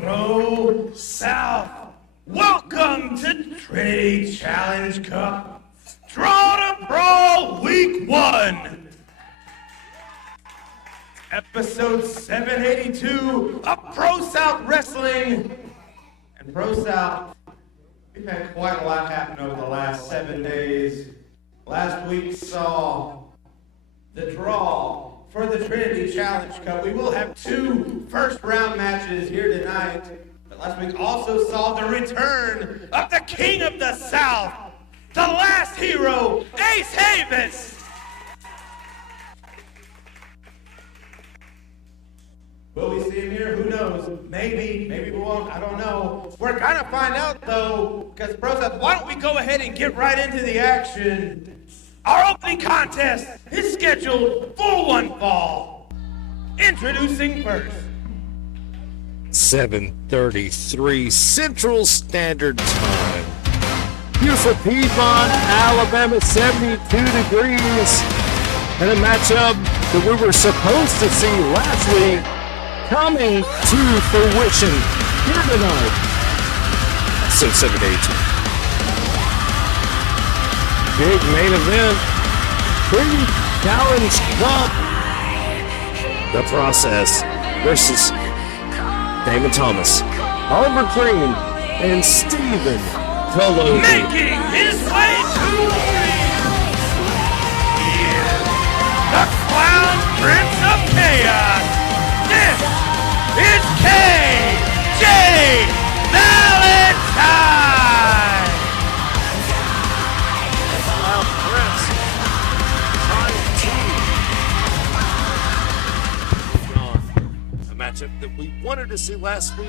ProSouth, welcome to Trinity Challenge Cup. Draw to Brawl Week 1. Episode 782 of ProSouth Wrestling. And ProSouth, we've had quite a lot happen over the last 7 days. Last week saw the draw for the Trinity Challenge Cup. We will have 2 first-round matches here tonight. But last week also saw the return of the King of the South, the last hero, Ace Havis. Will we see him here? Who knows? Maybe we won't. I don't know. We're gonna find out though, because ProSouth, why don't we go ahead and get right into the action? Our opening contest is scheduled for one fall. Introducing first. 7:33 Central Standard Time. Beautiful Piedmont, Alabama, 72 degrees. And a matchup that we were supposed to see last week coming to fruition here tonight. So 782. Big main event, pre-challenge cup. The Process versus Damon Thomas, Oliver Green, and Steven Cologne. Making his way to the ring. He is the Clown Prince of Chaos. This is KJ Valentine. A matchup that we wanted to see last week.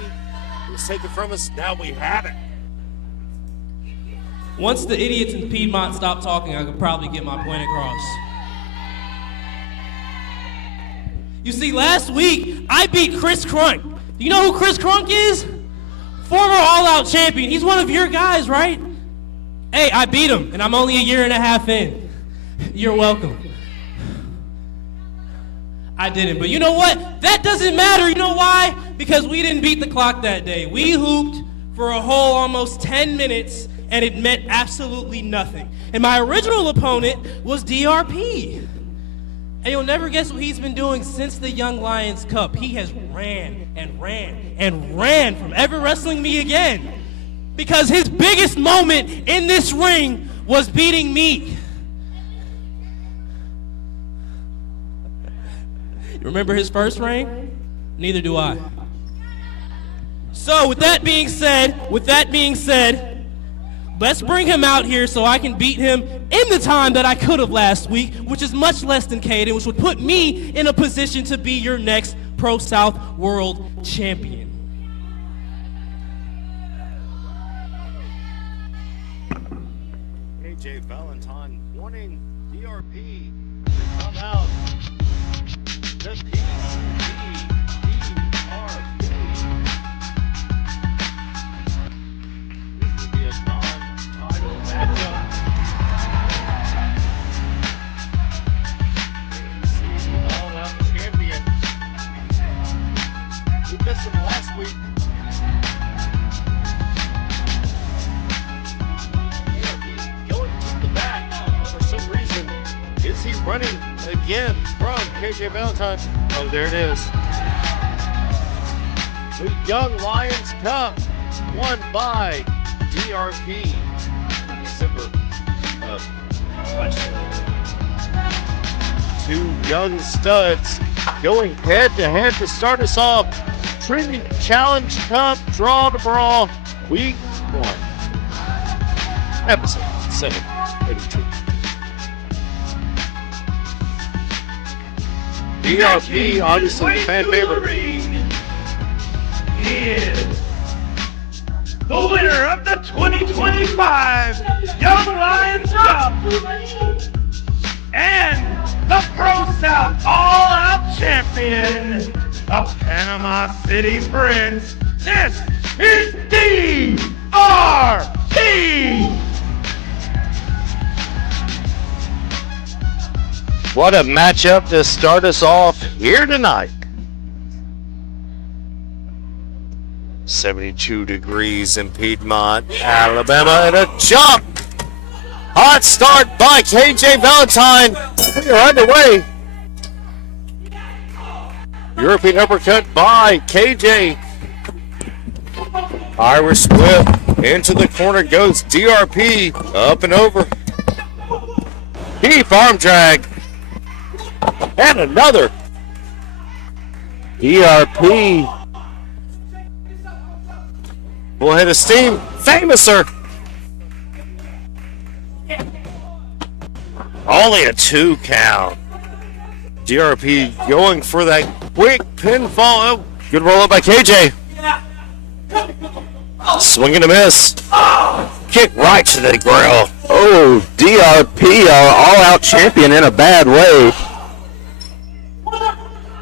It was taken from us. Now we have it. Once the idiots in Piedmont stop talking, I could probably get my point across. You see, last week, I beat Chris Crunk. Do you know who Chris Crunk is? Former All-Out champion. He's one of your guys, right? Hey, I beat him, and I'm only a year and a half in. You're welcome. I didn't, but you know what? That doesn't matter. You know why? Because we didn't beat the clock that day. We hooped for a whole almost 10 minutes, and it meant absolutely nothing. And my original opponent was DRP. And you'll never guess what he's been doing since the Young Lions Cup. He has ran and ran and ran from ever wrestling me again. Because his biggest moment in this ring was beating me. You remember his first reign? Neither do I. So with that being said, let's bring him out here so I can beat him in the time that I could have last week, which is much less than Caden, which would put me in a position to be your next ProSouth World Champion. AJ Valentine wanting DRP to come out. The PCDRP. This will be a non-title matchup. All-out champion. We missed him last week. Going to the back for some reason. Is he running again from KJ Valentine? Oh, there it is. The Young Lions Cup won by DRP. December of two young studs going head to head to start us off. Trinity Challenge Cup Draw to Brawl Week 1. Episode 782. DRP, obviously fan favorite. Is the winner of the 2025 Young Lions Cup and the ProSouth All-Out Champion, the Panama City Prince. This is DRP! What a matchup to start us off here tonight. 72 degrees in Piedmont, Alabama, and a jump. Hot start by KJ Valentine. You're underway. European uppercut by KJ. Irish whip into the corner goes DRP. Up and over. Deep arm drag. And another. DRP. Full head of steam. Famouser. Only a 2 count. DRP going for that quick pinfall. Oh, good roll up by KJ. Swing and a miss. Kick right to the grill. Oh, DRP, our all-out champion in a bad way.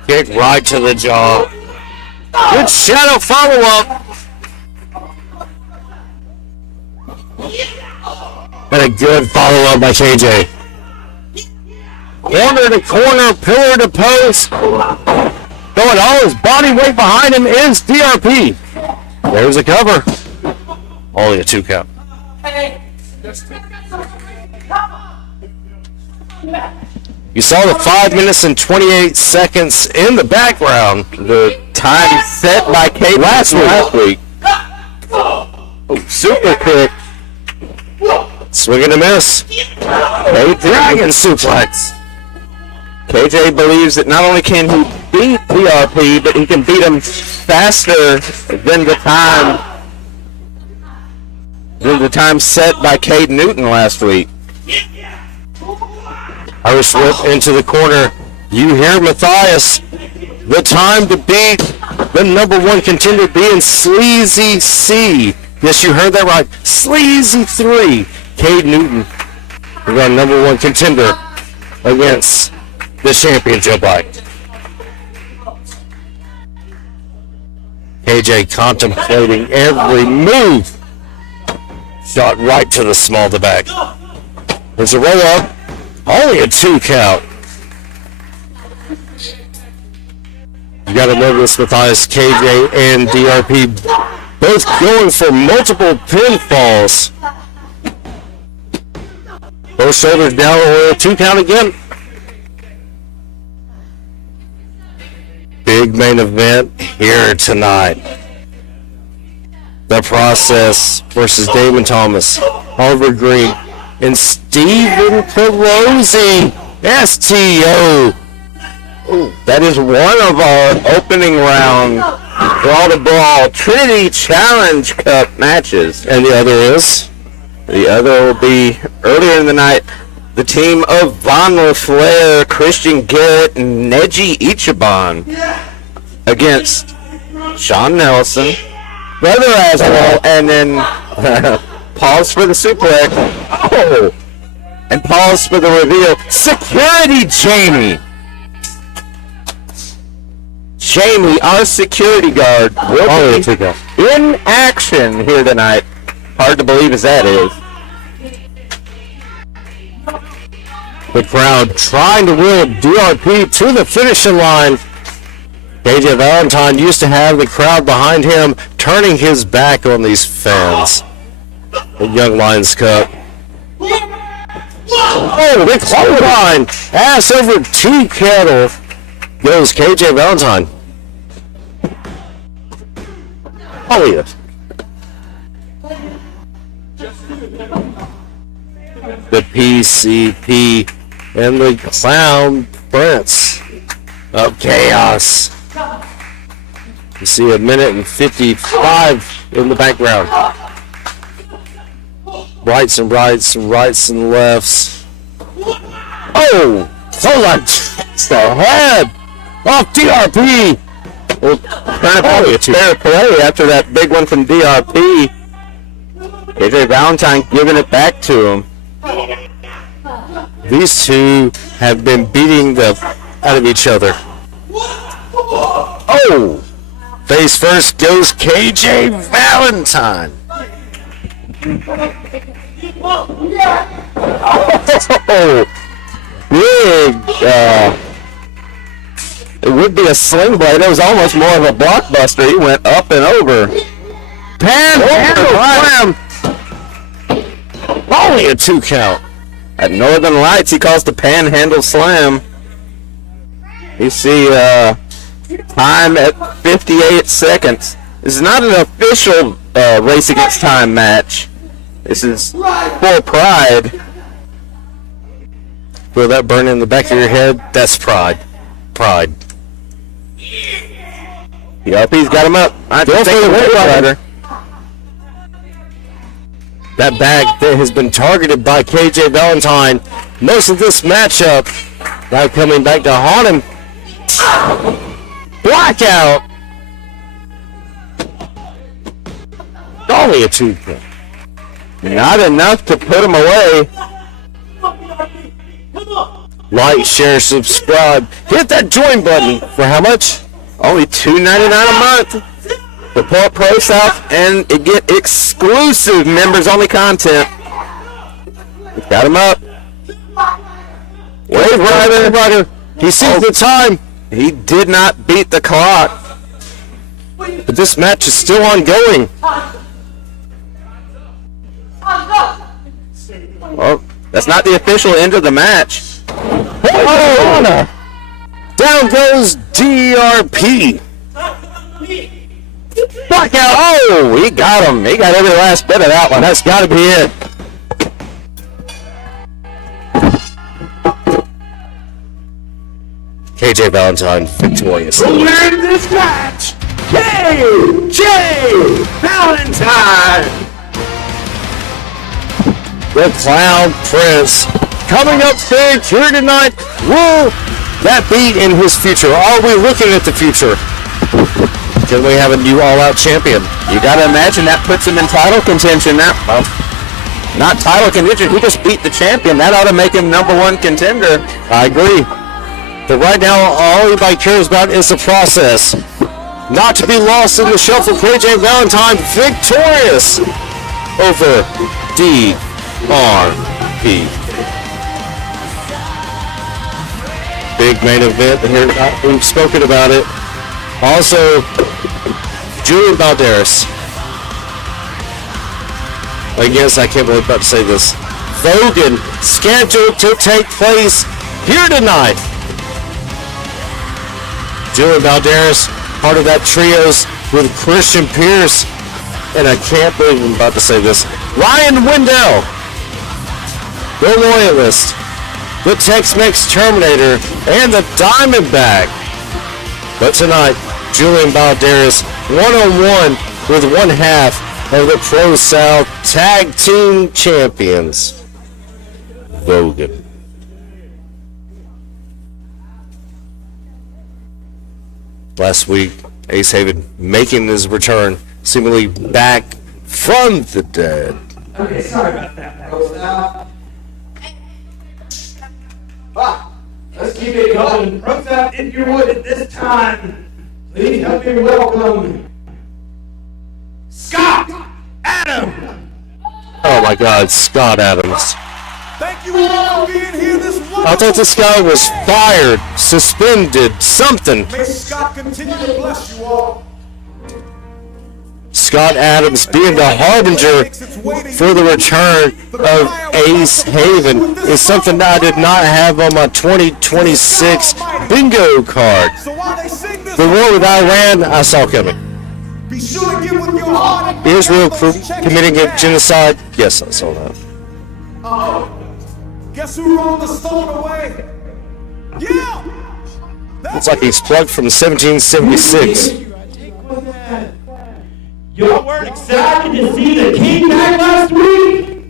Kick right to the jaw. Good shadow follow-up. And a good follow-up by KJ. Corner to corner, pillar to post. Going all his body weight behind him is DRP. There's a cover. Only a 2 count. You saw the 5 minutes and 28 seconds in the background. The time set by Kate last week. Oh, super quick. Swing and a miss. Dragon suplex. KJ believes that not only can he beat DRP, but he can beat him faster than the time set by Cade Newton last week. Irish whip into the corner. You hear Matthias. The time to beat the #1 contender being Sleazy C. Yes, you heard that right. Sleazy 3. Cade Newton. We're our #1 contender against the championship fight. KJ contemplating every move. Shot right to the small of the back. There's a roll up. Only a 2 count. You got to know this, Matthias, KJ, and DRP both going for multiple pinfalls. Both shoulders down, or a 2 count again. Big main event here tonight. The Process versus Damon Thomas, Oliver Green, and Stephen Pelosi. STO. Ooh, that is one of our opening round Brawl to Brawl Trinity Challenge Cup matches. And the other is? The other will be earlier in the night. The team of Von LaFleur, Christian Garrett, and Neji Ichiban against Sean Nelson, Brother Aswell, and then pause for the suplex. Oh! And pause for the reveal. Security Jamie! Jamie, our security guard, will be in action here tonight. Hard to believe as that is. The crowd trying to wheel DRP to the finishing line. KJ Valentine used to have the crowd behind him, turning his back on these fans. The Young Lions Cup. Oh, big clothesline! Ass over 2 kettle goes KJ Valentine. Oh, yes. The PCP and the Clown Prince of Chaos. You see a minute and 55 in the background. Rights and rights and rights and lefts. Oh! So like the head Off DRP. Well, probably a fair play after that big one from DRP. AJ Valentine giving it back to him. These two have been beating the out of each other. Oh! Face first goes KJ Valentine. Oh! Big, it would be a sling blade. It was almost more of a blockbuster. He went up and over. Panhandle slam. Only a 2 count. At Northern Lights, he calls the panhandle slam. You see time at 58 seconds. This is not an official race against time match. This is for pride. Feel that burn in the back of your head? That's pride. Pride. Yep, he's got him up. I Go think for the the red rider. That bag that has been targeted by KJ Valentine most of this matchup. Now coming back to haunt him. Blackout. Only a 2 count. Not enough to put him away. Like, share, subscribe. Hit that join button. For how much? Only $2.99 a month. Support ProSouth and get exclusive members-only content. Got him up. Wave rider. He sees the time. He did not beat the clock. But this match is still ongoing. Well, that's not the official end of the match. Oh! Down goes DRP. Blackout. Oh, he got him. He got every last bit of that one. That's got to be it. KJ Valentine victorious. Who wins this match? KJ Valentine. The Clown Prince coming up big here tonight. Will that be in his future? Are we looking at the future? Can we have a new all-out champion? You got to imagine that puts him in title contention now. Well, not title contention. He just beat the champion. That ought to make him #1 contender. I agree. But right now, all anybody cares about is the process. Not to be lost in the shuffle. KJ Valentine victorious over DRP. Big main event here. We've spoken about it. Also, Julian Balderas. I guess I can't believe I'm about to say this. Vogen scheduled to take place here tonight. Julian Balderas, part of that trios with Christian Pierce. And I can't believe I'm about to say this. Ryan Wendell, the Loyalist, the Tex-Mex Terminator, and the Diamondback. But tonight, Julian Balderas, one-on-one with one half of the ProSouth Tag Team Champions, Vogen. Last week, Ace Haven making his return, seemingly back from the dead. Okay, sorry about that, ProSouth. Let's keep it going. ProSouth, if you would, at this time, please help me welcome Scott Adams. Oh my God, Scott Adams. Thank you all for being here this wonderful. I thought this guy was fired, suspended, something. May Scott continue to bless you all. Scott Adams being the harbinger for the return of Ace Haven is something that I did not have on my 2026 bingo card. So while they sing this, The war with Iran, I saw coming. be sure to give with your heart and Israel check committing your a cash. genocide, yes, I saw that. Guess who rolled the stone away? Yeah! It's like he's plugged from 1776. Y'all weren't excited to see the King back last week?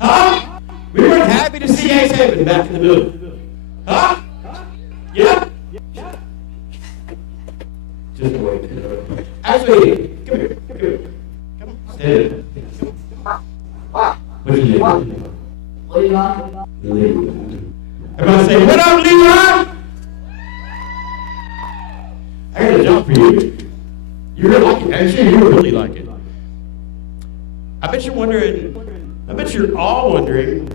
Huh? We weren't happy to see Ace Haven back in the building. Huh? Yeah? Just wait. Actually, come here. Come on, stand. What you doing? Levi. Everybody say, what up, Levi? I got a job for you. You're gonna like it. Actually, you really like it. I bet you're all wondering,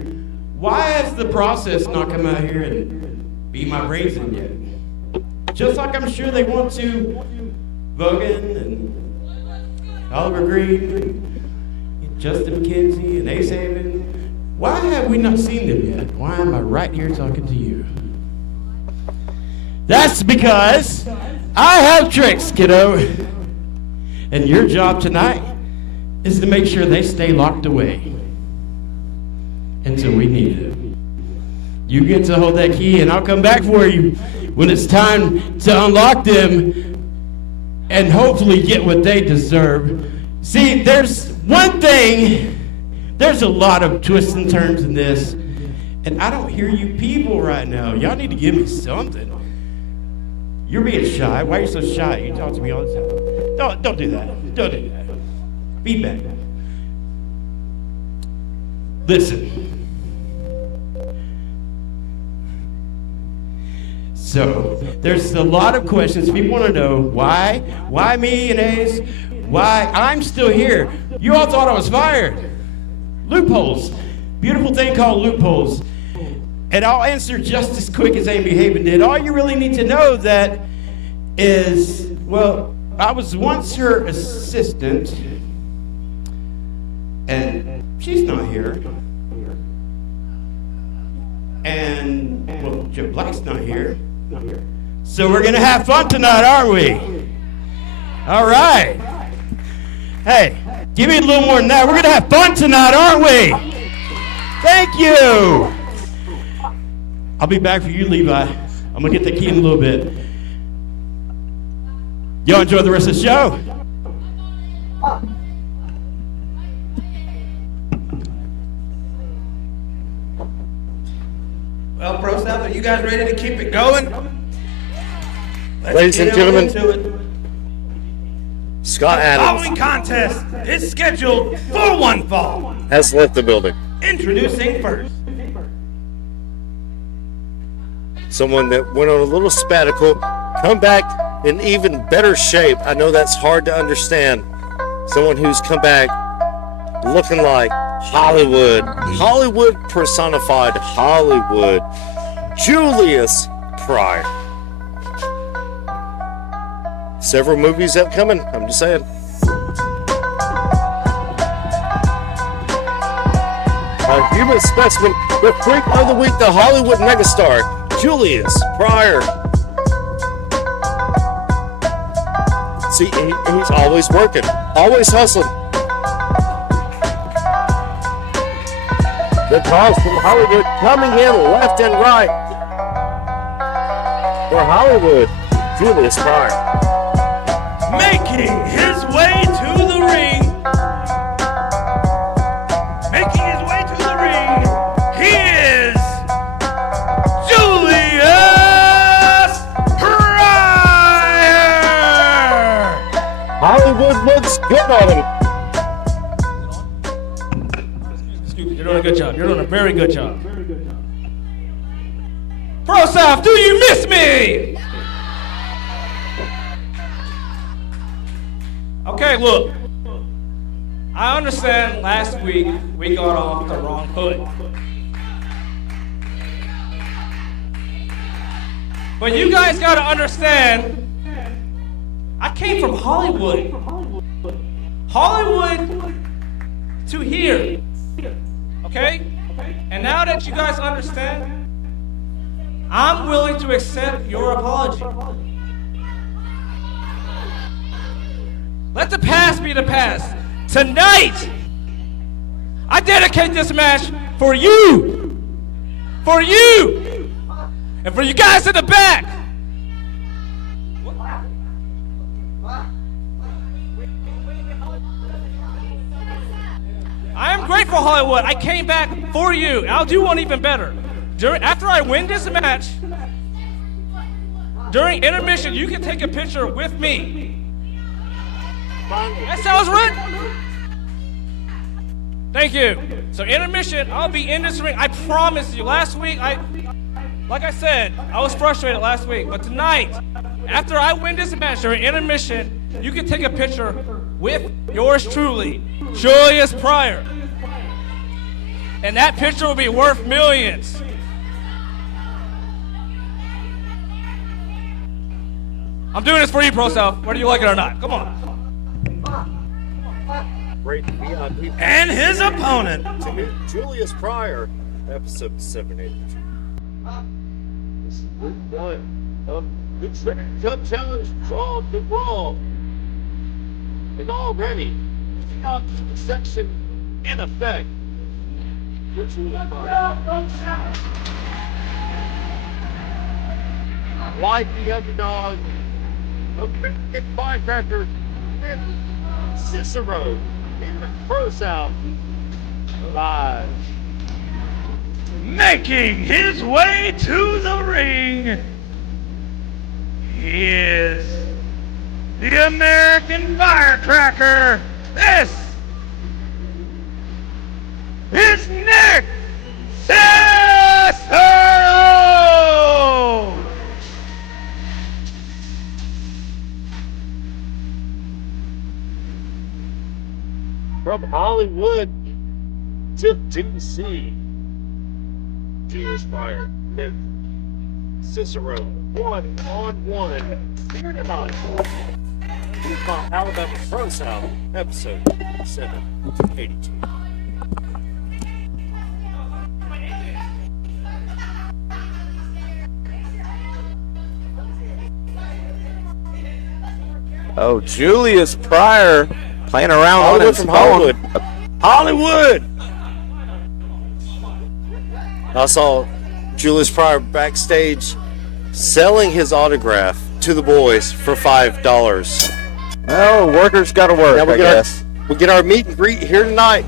why has the process not come out here and beat my brains in yet? Just like I'm sure they want to Vogen and Oliver Green, and Justin McKenzie and Ace Haven. Why have we not seen them yet? Why am I right here talking to you? That's because I have tricks, kiddo. And your job tonight is to make sure they stay locked away until we need it. You get to hold that key and I'll come back for you when it's time to unlock them and hopefully get what they deserve. See, there's one thing, there's a lot of twists and turns in this, and I don't hear you people right now. Y'all need to give me something. You're being shy. Why are you so shy? You talk to me all the time. Don't do that. Don't do that. Feedback. Listen. So, there's a lot of questions. People want to know why me and Ace, why I'm still here. You all thought I was fired. Loopholes. Beautiful thing called loopholes. And I'll answer just as quick as Amy Haven did. All you really need to know that is, well, I was once her assistant, and she's not here. And, well, Joe Black's not here. So we're gonna have fun tonight, aren't we? All right. Hey, give me a little more than that. We're gonna have fun tonight, aren't we? Thank you. I'll be back for you, Levi. I'm gonna get the key in a little bit. Y'all enjoy the rest of the show. Well, ProSouth, are you guys ready to keep it going? Ladies and gentlemen, Scott The Adams following contest is scheduled for one fall. has left the building. Introducing first. Someone that went on a little sabbatical, come back in even better shape. I know that's hard to understand. Someone who's come back looking like Hollywood. Hollywood personified Hollywood. Julius Pryor. Several movies upcoming, I'm just saying. A human specimen, the freak of the week, the Hollywood megastar, Julius Pryor. See, he's always working, always hustling. The calls from Hollywood coming in left and right. For Hollywood, Julius Pryor. Making his way to the ring. Making his way to the ring. He is Julius Pryor. Hollywood looks good on him. You're doing a good job. You're doing a very good job. ProSouth, do you miss me? Okay, look. I understand last week we got off the wrong foot. But you guys gotta understand, I came from Hollywood. Hollywood to here. Okay? And now that you guys understand, I'm willing to accept your apology. Let the past be the past. Tonight, I dedicate this match for you. For you. And for you guys in the back. I am grateful, Hollywood. I came back for you. I'll do one even better. After I win this match, during intermission, you can take a picture with me. That sounds right. Thank you. So intermission, I'll be in this ring. I promise you. Last week, like I said, I was frustrated last week. But tonight, after I win this match during intermission, you can take a picture with yours truly, Julius Pryor. And that picture will be worth millions. I'm doing this for you, ProSouth, whether you like it or not. Come on. And his opponent, Julius Pryor, episode 782. This is week 1 of the Trinity Cup Challenge Brawl to Brawl. And already, the section in effect. Like the underdog of Big Firecracker and Cicero in the ProSouth live. making his way to the ring, he is the American Firecracker. This is Nick Cicero! From Hollywood to DC, Julius Pryor and Cicero, 1-on-1. Here tonight, from Alabama ProSouth, episode 782. Oh, Julius Pryor playing around on Hollywood his from phone. Hollywood! I saw Julius Pryor backstage selling his autograph to the boys for $5. Well, workers got to work, Now I guess. we get our meet and greet here tonight.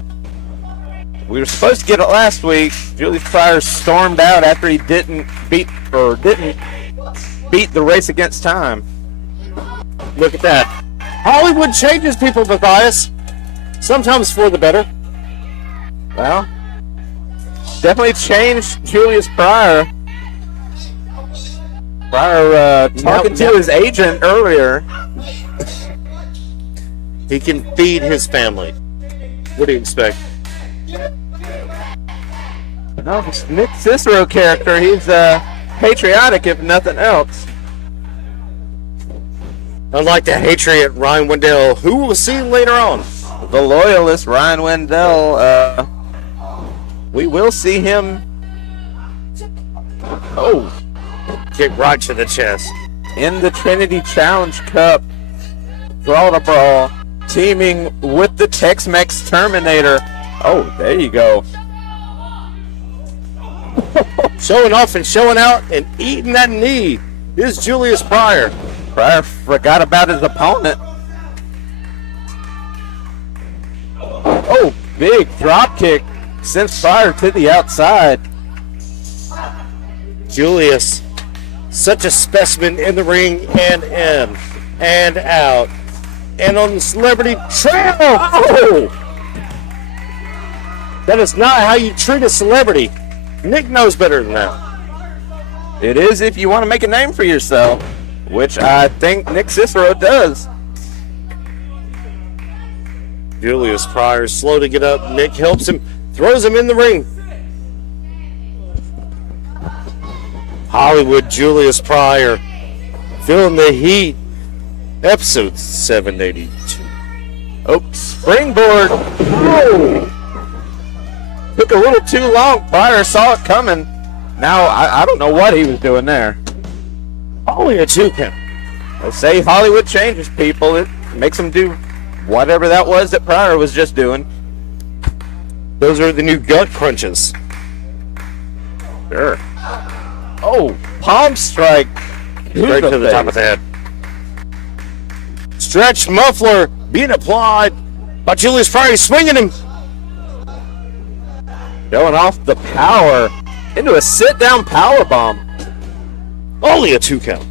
We were supposed to get it last week. Julius Pryor stormed out after he didn't beat the race against time. Look at that. Hollywood changes people, Matthias. Sometimes for the better. Well, definitely changed Julius Pryor. Pryor talking to his agent earlier. He can feed his family. What do you expect? No, this Nick Cicero character, he's patriotic if nothing else. Unlike the hatred Ryan Wendell, who we'll see later on. The loyalist Ryan Wendell, we will see him. Oh, Kick right to the chest. in the Trinity Challenge Cup, Brawl to Brawl, teaming with the Tex-Mex Terminator. Oh, there you go. Showing off and showing out and eating that knee is Julius Pryor. Pryor forgot about his opponent. Oh, big drop kick sends Pryor to the outside. Julius, such a specimen in the ring and in and out. And on the celebrity trail. Oh! That is not how you treat a celebrity. Nick knows better than that. It is if you want to make a name for yourself, which I think Nick Cicero does. Julius Pryor is slow to get up. Nick helps him, throws him in the ring. Hollywood Julius Pryor, feeling the heat. Episode 782. Oh, springboard. Oh. Took a little too long. Pryor saw it coming. Now, I don't know what he was doing there. Only a 2 count. They say Hollywood changes people. It makes them do whatever that was that Pryor was just doing. Those are the new gut crunches. Sure. Oh, palm strike. Straight to the top of the head. Stretch muffler being applied by Julius Pryor. He's swinging him. Showing off the power into a sit-down power bomb. Only a 2 count.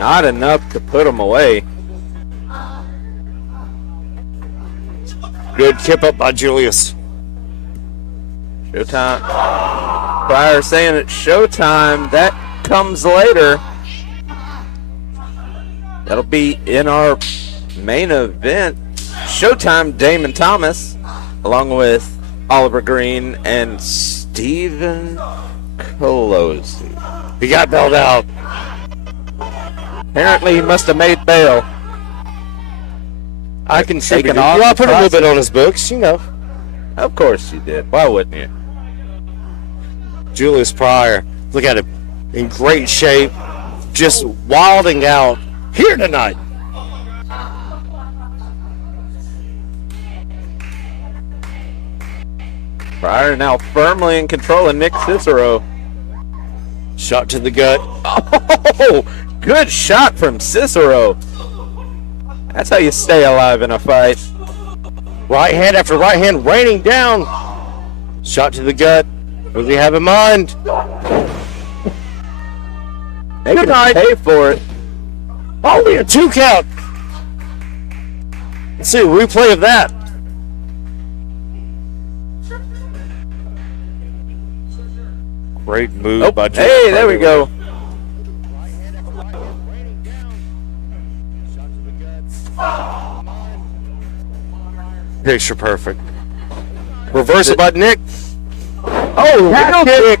Not enough to put him away. Good kip up by Julius. Showtime. Pryor saying it's showtime. That comes later. That'll be in our main event. Showtime, Damon Thomas, along with Oliver Green and Steven Colosi. He got bailed out. Apparently, he must have made bail. I can take it Taken off. off Well, I the put a little bit process. on his books, you know. Of course you did. Why wouldn't you? Julius Pryor, look at him, in great shape, just wilding out here tonight. Pryor now firmly in control of Nick Cicero. Shot to the gut. Oh, good shot from Cicero. That's how you stay alive in a fight. Right hand after right hand raining down. Shot to the gut. What does he have in mind? They Good can night. pay for it. Only a 2 count. Let's see a replay of that. Great move Oh, by Julius hey, there we Pryor. go. Picture perfect. Reverse it by Nick. Oh, Hat heel kick. kick.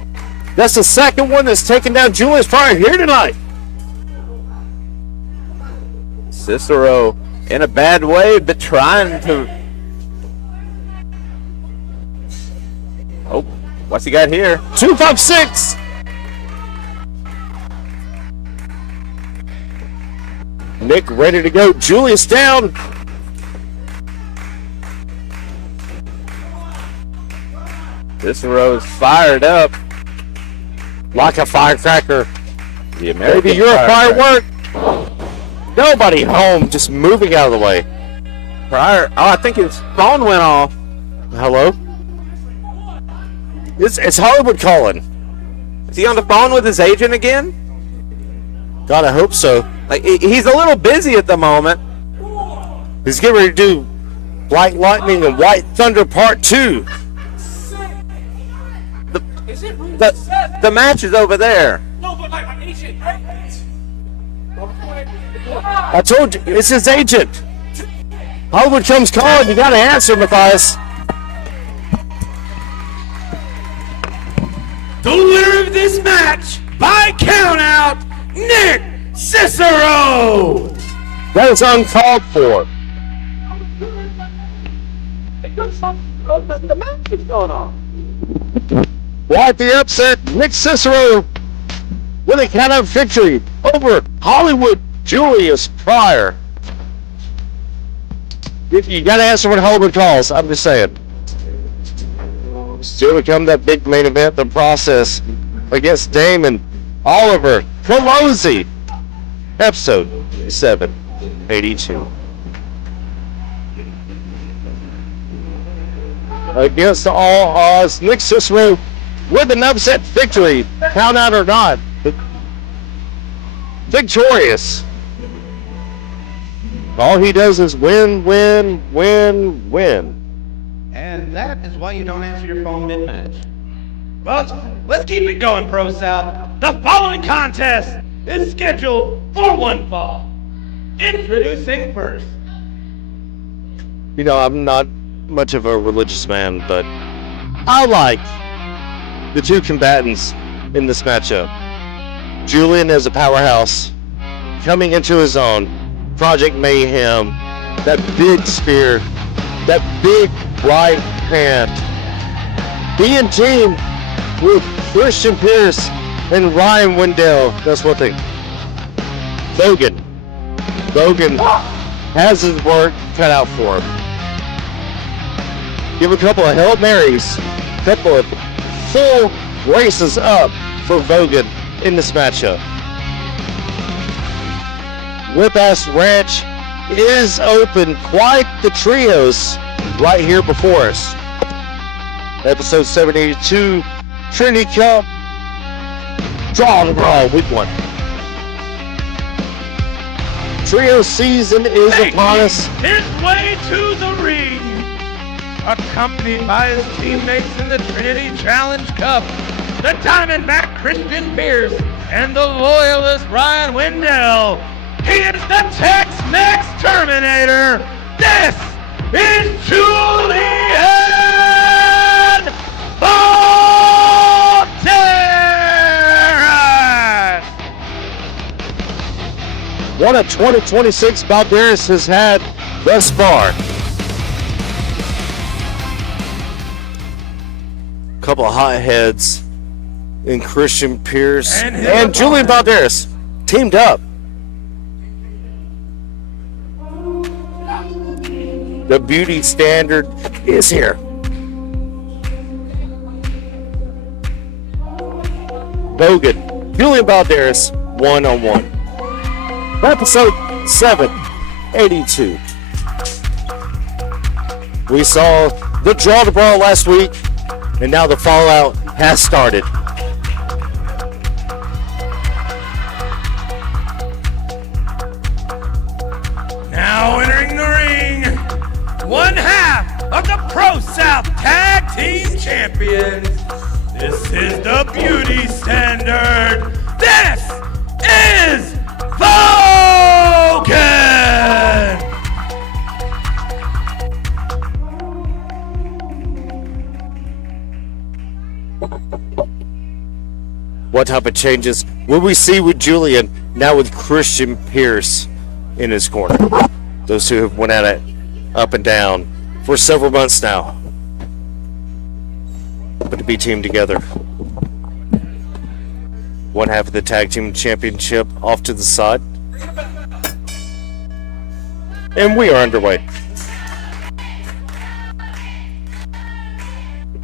That's the second one that's taken down Julius Pryor here tonight. Cicero in a bad way, but trying to. Oh, what's he got here? 256. Nick ready to go. Julius down. Cicero's fired up. Like a firecracker. The American Baby, you're a firecracker. firework. Nobody home, just moving out of the way. Pryor. Oh, I think his phone went off. Hello? It's Hollywood calling. Is he on the phone with his agent again? God, I hope so. Like he's a little busy at the moment. He's getting ready to do Black Lightning and White Thunder Part 2. The match is over there. No, but like my agent. I told you, it's his agent. Hollywood comes calling, you gotta answer, Matthias. The winner of this match, by countout, Nick Cicero! That is uncalled for. The match is going on. Right, the upset, Nick Cicero with a count-out victory over Hollywood Julius Pryor. You gotta answer when Hollywood calls, I'm just saying. Still to come that big main event, the process against Damon Oliver Pelosi. Episode 782. Against all odds, Nick Cicero with an upset victory, count out or not, victorious. All he does is win, win, win, win. And that is why you don't answer your phone mid-match. Well, let's keep it going, ProSouth. The following contest is scheduled for one fall. Introducing first. You know, I'm not much of a religious man, but I like the two combatants in this matchup. Julian as a powerhouse, coming into his own, Project Mayhem, that big spear, that big right hand. Being teamed with Christian Pierce and Ryan Wendell, that's one thing. Vogen has his work cut out for him. Give a couple of Hail Marys, a couple of full races up for Vogen in this matchup. Whip-Ass Ranch is open, quite the trios right here before us. Episode 782, Trinity Cup, Draw and Brawl, week 1. Trio season is upon us. His way to the ring, accompanied by his teammates in the Trinity Challenge Cup, the Diamondback Christian Pierce and the loyalist Ryan Wendell. He is the Tex-Mex Terminator. This is Julian Balderas. What a 2026 Balderas has had thus far. Couple of hot heads in Christian Pierce and Julian Balderas teamed up. The beauty standard is here. Vogen, Julian Balderas, one-on-one. Episode 782. We saw the draw to Brawl last week, and now the fallout has started. Now entering the ring, one half of the ProSouth Tag Team Champions. This is the beauty standard. This is Vogen! What type of changes will we see with Julian now with Christian Pierce in his corner? Those two have went at it up and down for several months now. But to be teamed together. One half of the tag team championship off to the side. And we are underway.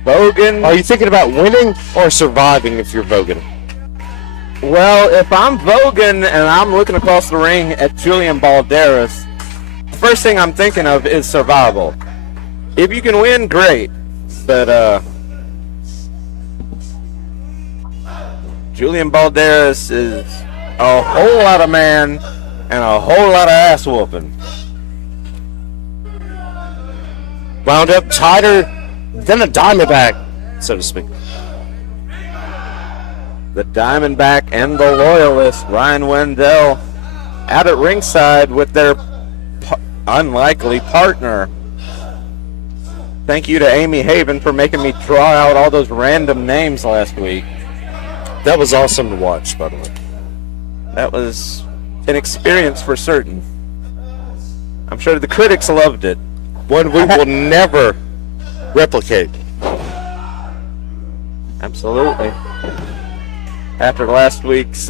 Vogen. Are you thinking about winning or surviving if you're Vogen? Well, if I'm Vogen and I'm looking across the ring at Julian Balderas, the first thing I'm thinking of is survival. If you can win, great. But Julian Balderas is a whole lot of man and a whole lot of ass whooping. Wound up tighter than a Diamondback, so to speak. The Diamondback and the Loyalist, Ryan Wendell, out at ringside with their unlikely partner. Thank you to Amy Haven for making me draw out all those random names last week. That was awesome to watch, by the way. That was an experience for certain. I'm sure the critics loved it. One we will never replicate. Absolutely. After last week's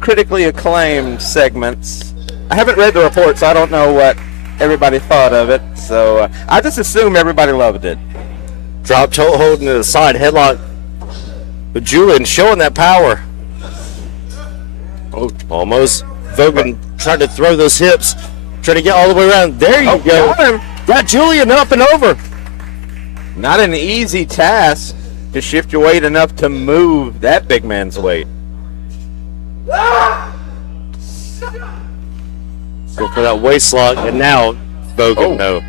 critically acclaimed segments, I haven't read the report, so I don't know what everybody thought of it. So I just assume everybody loved it. Drop toe holding to the side headlock. But Julian showing that power. Oh, almost. Vogen trying to throw those hips. Trying to get all the way around. There you go. Got Julian up and over. Not an easy task to shift your weight enough to move that big man's weight. Go for that waist lock, and now Vogen, no.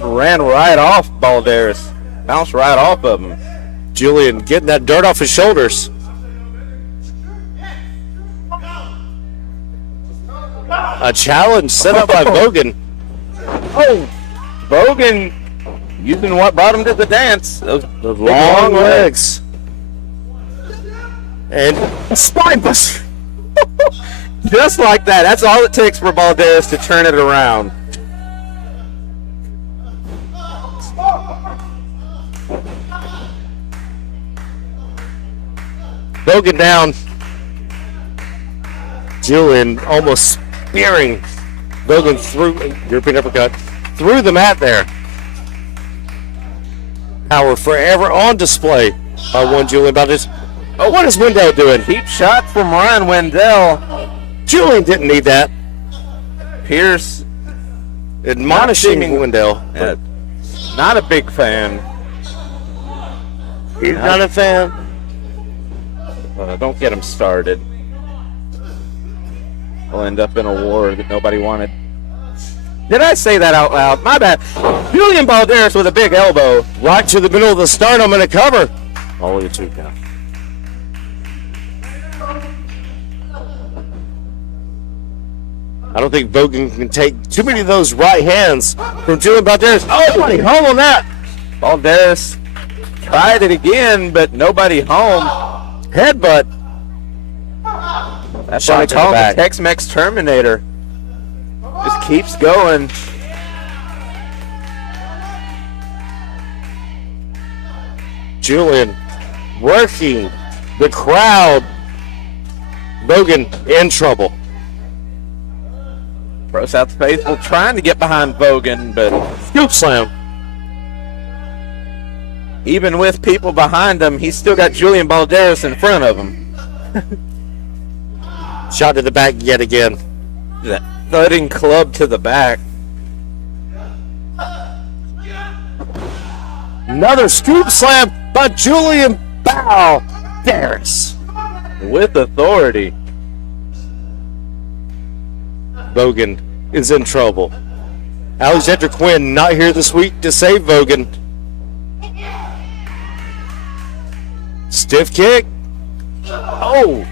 Ran right off Balderas. Bounced right off of him. Julian getting that dirt off his shoulders. A challenge set up by Vogen. Oh, Vogen using what brought him to the dance. Those Long legs. And a spine buster. Just like that. That's all it takes for Balderas to turn it around. Vogen down. Julian almost spearing Vogen through European uppercut through the mat there. Power forever on display by one Julian Balderas. Oh, what is Wendell doing? Deep shot from Ryan Wendell. Julian didn't need that. Pierce admonishing Wendell. Not a big fan. He's not a fan. Don't get him started. will end up in a war that nobody wanted. Did I say that out loud? My bad. Julian Balderas with a big elbow. Right to the middle of the sternum and a cover. Only a 2 count. I don't think Vogen can take too many of those right hands from Julian Balderas. Oh, nobody home on that. Balderas tried it again, but nobody home. Headbutt. That's Shot why they to the call him back. the Tex-Mex Terminator. Just keeps going. Julian working the crowd. Vogen in trouble. ProSouth faithful trying to get behind Vogen, but Scoop slam. even with people behind him, he's still got Julian Balderas in front of him. Shot to the back yet again. That thudding club to the back. Another scoop slam by Julian Balderas. With authority. Vogen is in trouble. Alexander Quinn not here this week to save Vogen. Stiff kick. Oh!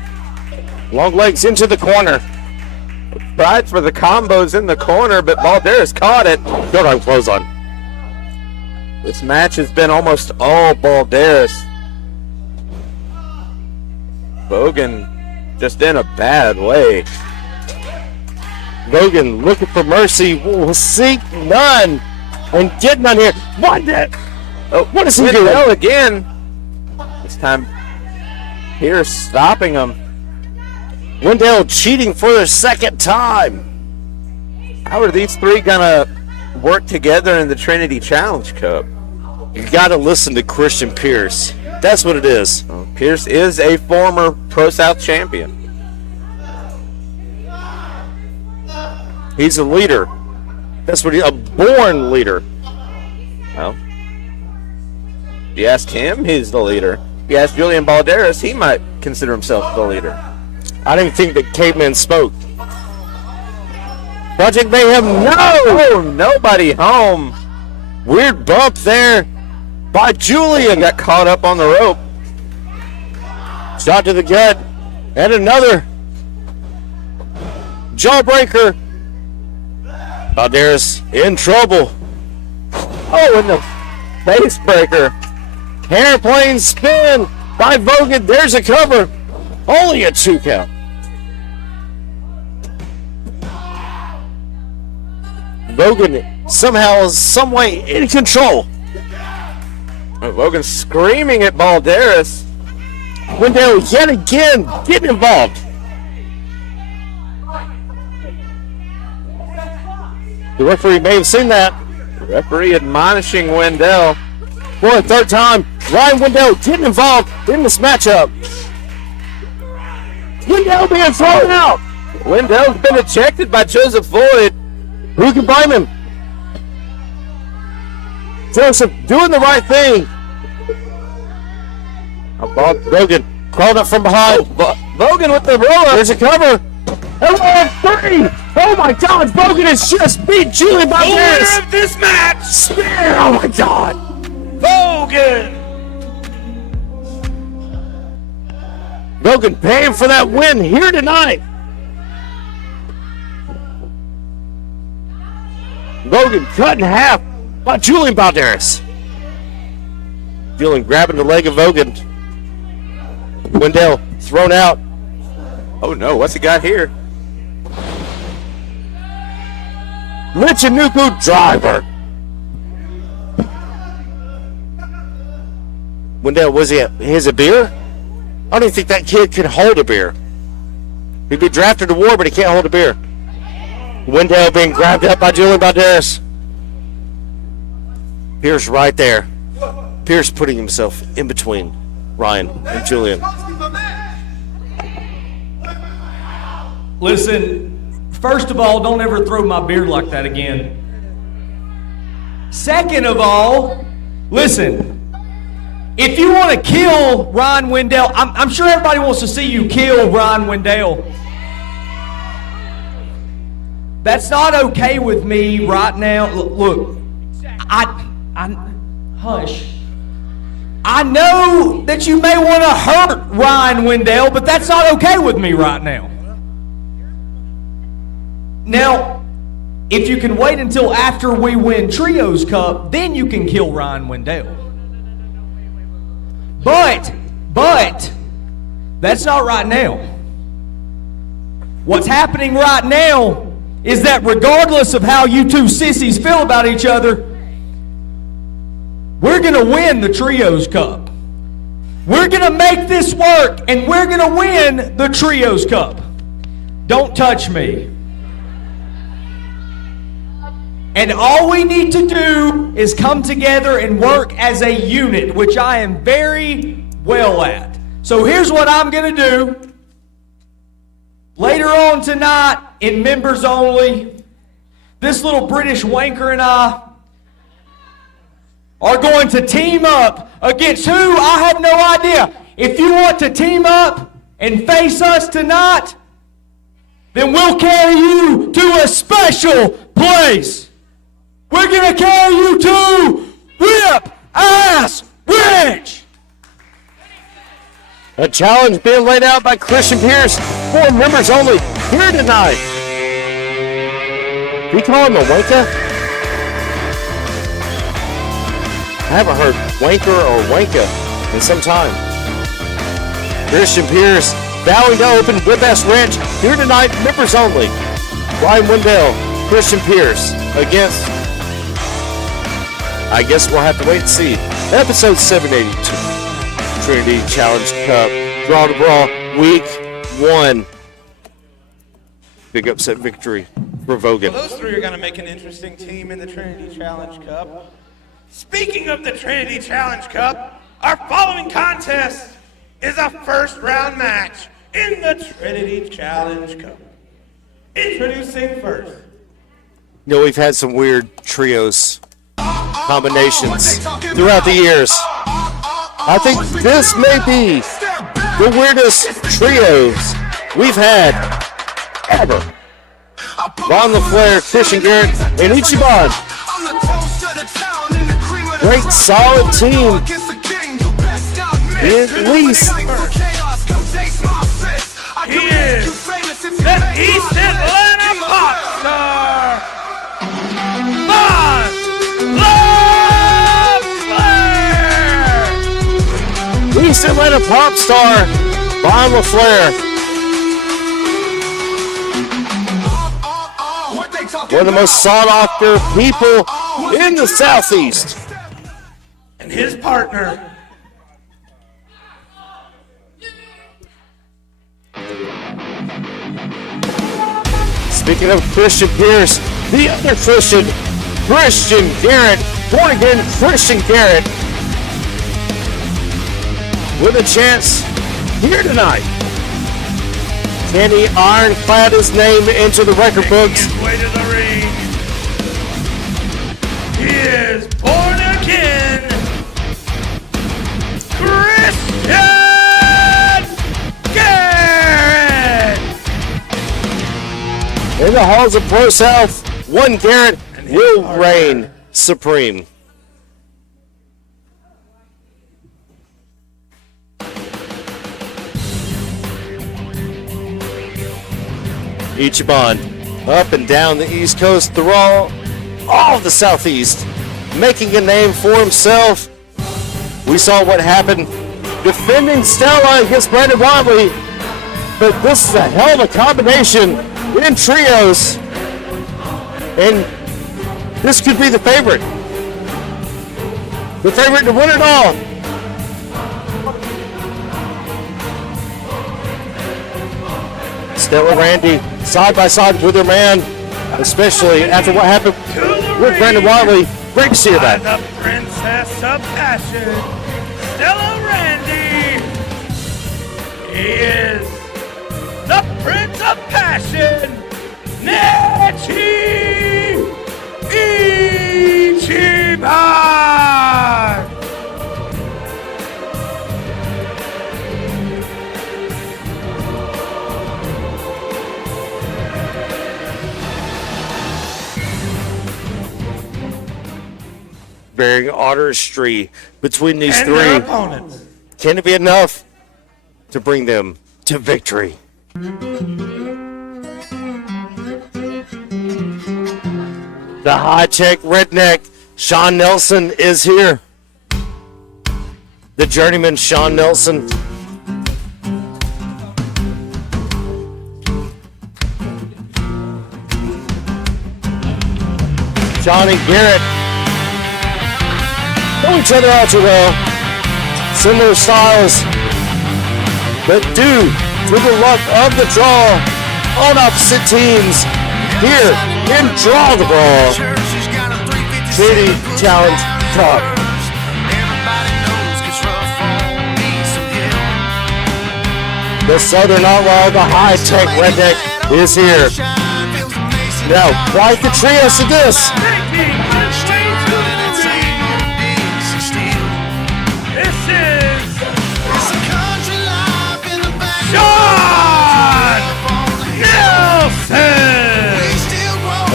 Long legs into the corner. Tried for the combos in the corner, but Balderas caught it. Good on clothesline. This match has been almost all Balderas. Vogen just in a bad way. Vogen looking for mercy. Will seek none. And get none here. What is he doing? Wendell again. This time, Pierce stopping him. Wendell cheating for the second time. How are these three gonna work together in the Trinity Challenge Cup? You gotta listen to Christian Pierce. That's what it is. Pierce is a former ProSouth champion. He's a leader. That's what a born leader. Well, if you ask him, he's the leader. If you ask Julian Balderas, he might consider himself the leader. I didn't think that Caveman spoke. Project Mayhem, no! Oh, nobody home. Weird bump there by Julian. Got caught up on the rope. Shot to the gut. And another jawbreaker. Balderas in trouble. Oh, and the face breaker. Airplane spin by Vogen. There's a cover. Only a 2 count. Vogen somehow, some way in control. Vogen screaming at Balderas. Wendell yet again getting involved. The referee may have seen that. The referee admonishing Wendell. For a third time, Ryan Wendell getting involved in this matchup. Wendell being thrown out. Wendell's been ejected by Joseph Floyd. Who can blame him? Joseph doing the right thing. Vogen crawled up from behind. Vogen with the roller. There's a cover. And 3. Oh my God! Vogen has just beat Julian Balderas. Winner of this match, Spear! Oh my God! Vogen. Vogen paying for that win here tonight. Vogen cut in half by Julian Balderas. Julian grabbing the leg of Vogen. Wendell thrown out. Oh no, what's he got here? Michinoku driver. Wendell, was he a beer? I don't even think that kid can hold a beer. He'd be drafted to war, but he can't hold a beer. Wendell being grabbed up by Julian Balderas. Pierce right there. Pierce putting himself in between Ryan and Julian. Listen, first of all, don't ever throw my beer like that again. Second of all, listen, if you want to kill Ryan Wendell, I'm sure everybody wants to see you kill Ryan Wendell. That's not okay with me right now. Look, hush. I know that you may want to hurt Ryan Wendell, but that's not okay with me right now. Now, if you can wait until after we win Trios Cup, then you can kill Ryan Wendell. But, that's not right now. What's happening right now is that regardless of how you two sissies feel about each other, we're going to win the Trios Cup. We're going to make this work, and we're going to win the Trios Cup. Don't touch me. And all we need to do is come together and work as a unit, which I am very well at. So here's what I'm going to do. Later on tonight, in members only, this little British wanker and I are going to team up against who? I have no idea. If you want to team up and face us tonight, then we'll carry you to a special place. We're going to carry you to Whip Ass Rich. A challenge being laid out by Christian Pierce for members only here tonight. We call him a wanker? I haven't heard wanker or wanka in some time. Christian Pierce vowing to open Whip Ass Ranch here tonight, members only. Ryan Wendell, Christian Pierce against, I guess we'll have to wait and see. Episode 782. Trinity Challenge Cup, Draw to Brawl, Week 1. Big upset victory for Vogen. Well, those three are going to make an interesting team in the Trinity Challenge Cup. Speaking of the Trinity Challenge Cup, our following contest is a first-round match in the Trinity Challenge Cup. Introducing first. You know, we've had some weird trios combinations throughout the years. I think this may be the weirdest trios we've had ever. Ron LaFleur, Christian Garrett, and Ichiban. Great, solid team. At least. He is the East Atlanta pop star, Von LaFleur. East Atlanta pop star, Von LaFleur. One of the most sought-after people in the Southeast. And his partner, speaking of Christian Pierce, the other Christian Garrett, born again Christian Garrett, with a chance here tonight. Can he ironclad his name into the record books? his way to the ring. He is born again, Christian Garrett. In the halls of ProSouth, one Garrett will reign supreme. Ichiban up and down the East Coast through all of the Southeast, making a name for himself. We saw what happened defending Stella against Brandon Wadley, but this is a hell of a combination in trios, and this could be the favorite to win it all. Stella Randy side by side with her man, especially after what happened with Brandon Wadley. Great to see her back. The Princess of Passion, Stella Randy. He is the Prince of Passion, Nechi Ichiban. bearing artistry between these And three. their opponents. Can it be enough to bring them to victory? The high-tech redneck Sean Nelson is here. The journeyman Sean Nelson. John and Garrett know each other all too well. Similar styles, but due to the luck of the draw on opposite teams here in Draw the Brawl, Trinity Challenge Cup. The Southern Outlaw, the high-tech redneck, is here. Now, quite the trio to this. This is Sean Nelson!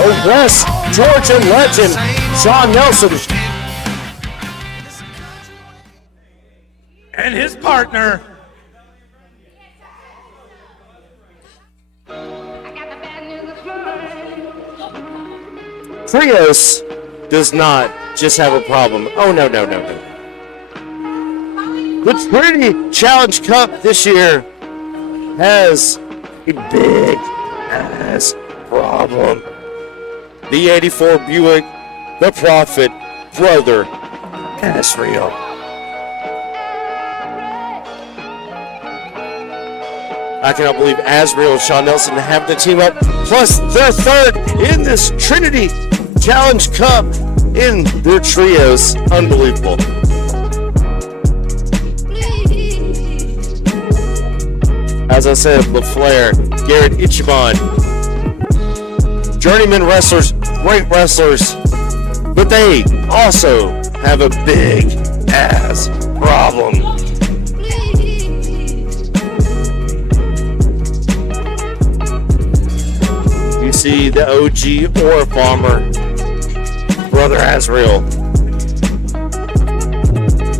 A West Georgia legend, Sean Nelson. And his partner, Trios does not just have a problem. Oh, no. The Trinity Challenge Cup this year has a big ass problem. The 84 Buick, the Prophet, brother, Asriel. I cannot believe Asriel and Sean Nelson have the team up. Plus, they're third in this Trinity Challenge Cup in their trios. Unbelievable. As I said, LaFleur, Garrett Ichiban, journeyman wrestlers, great wrestlers, but they also have a big ass problem. You see the OG ore farmer, Brother Asriel.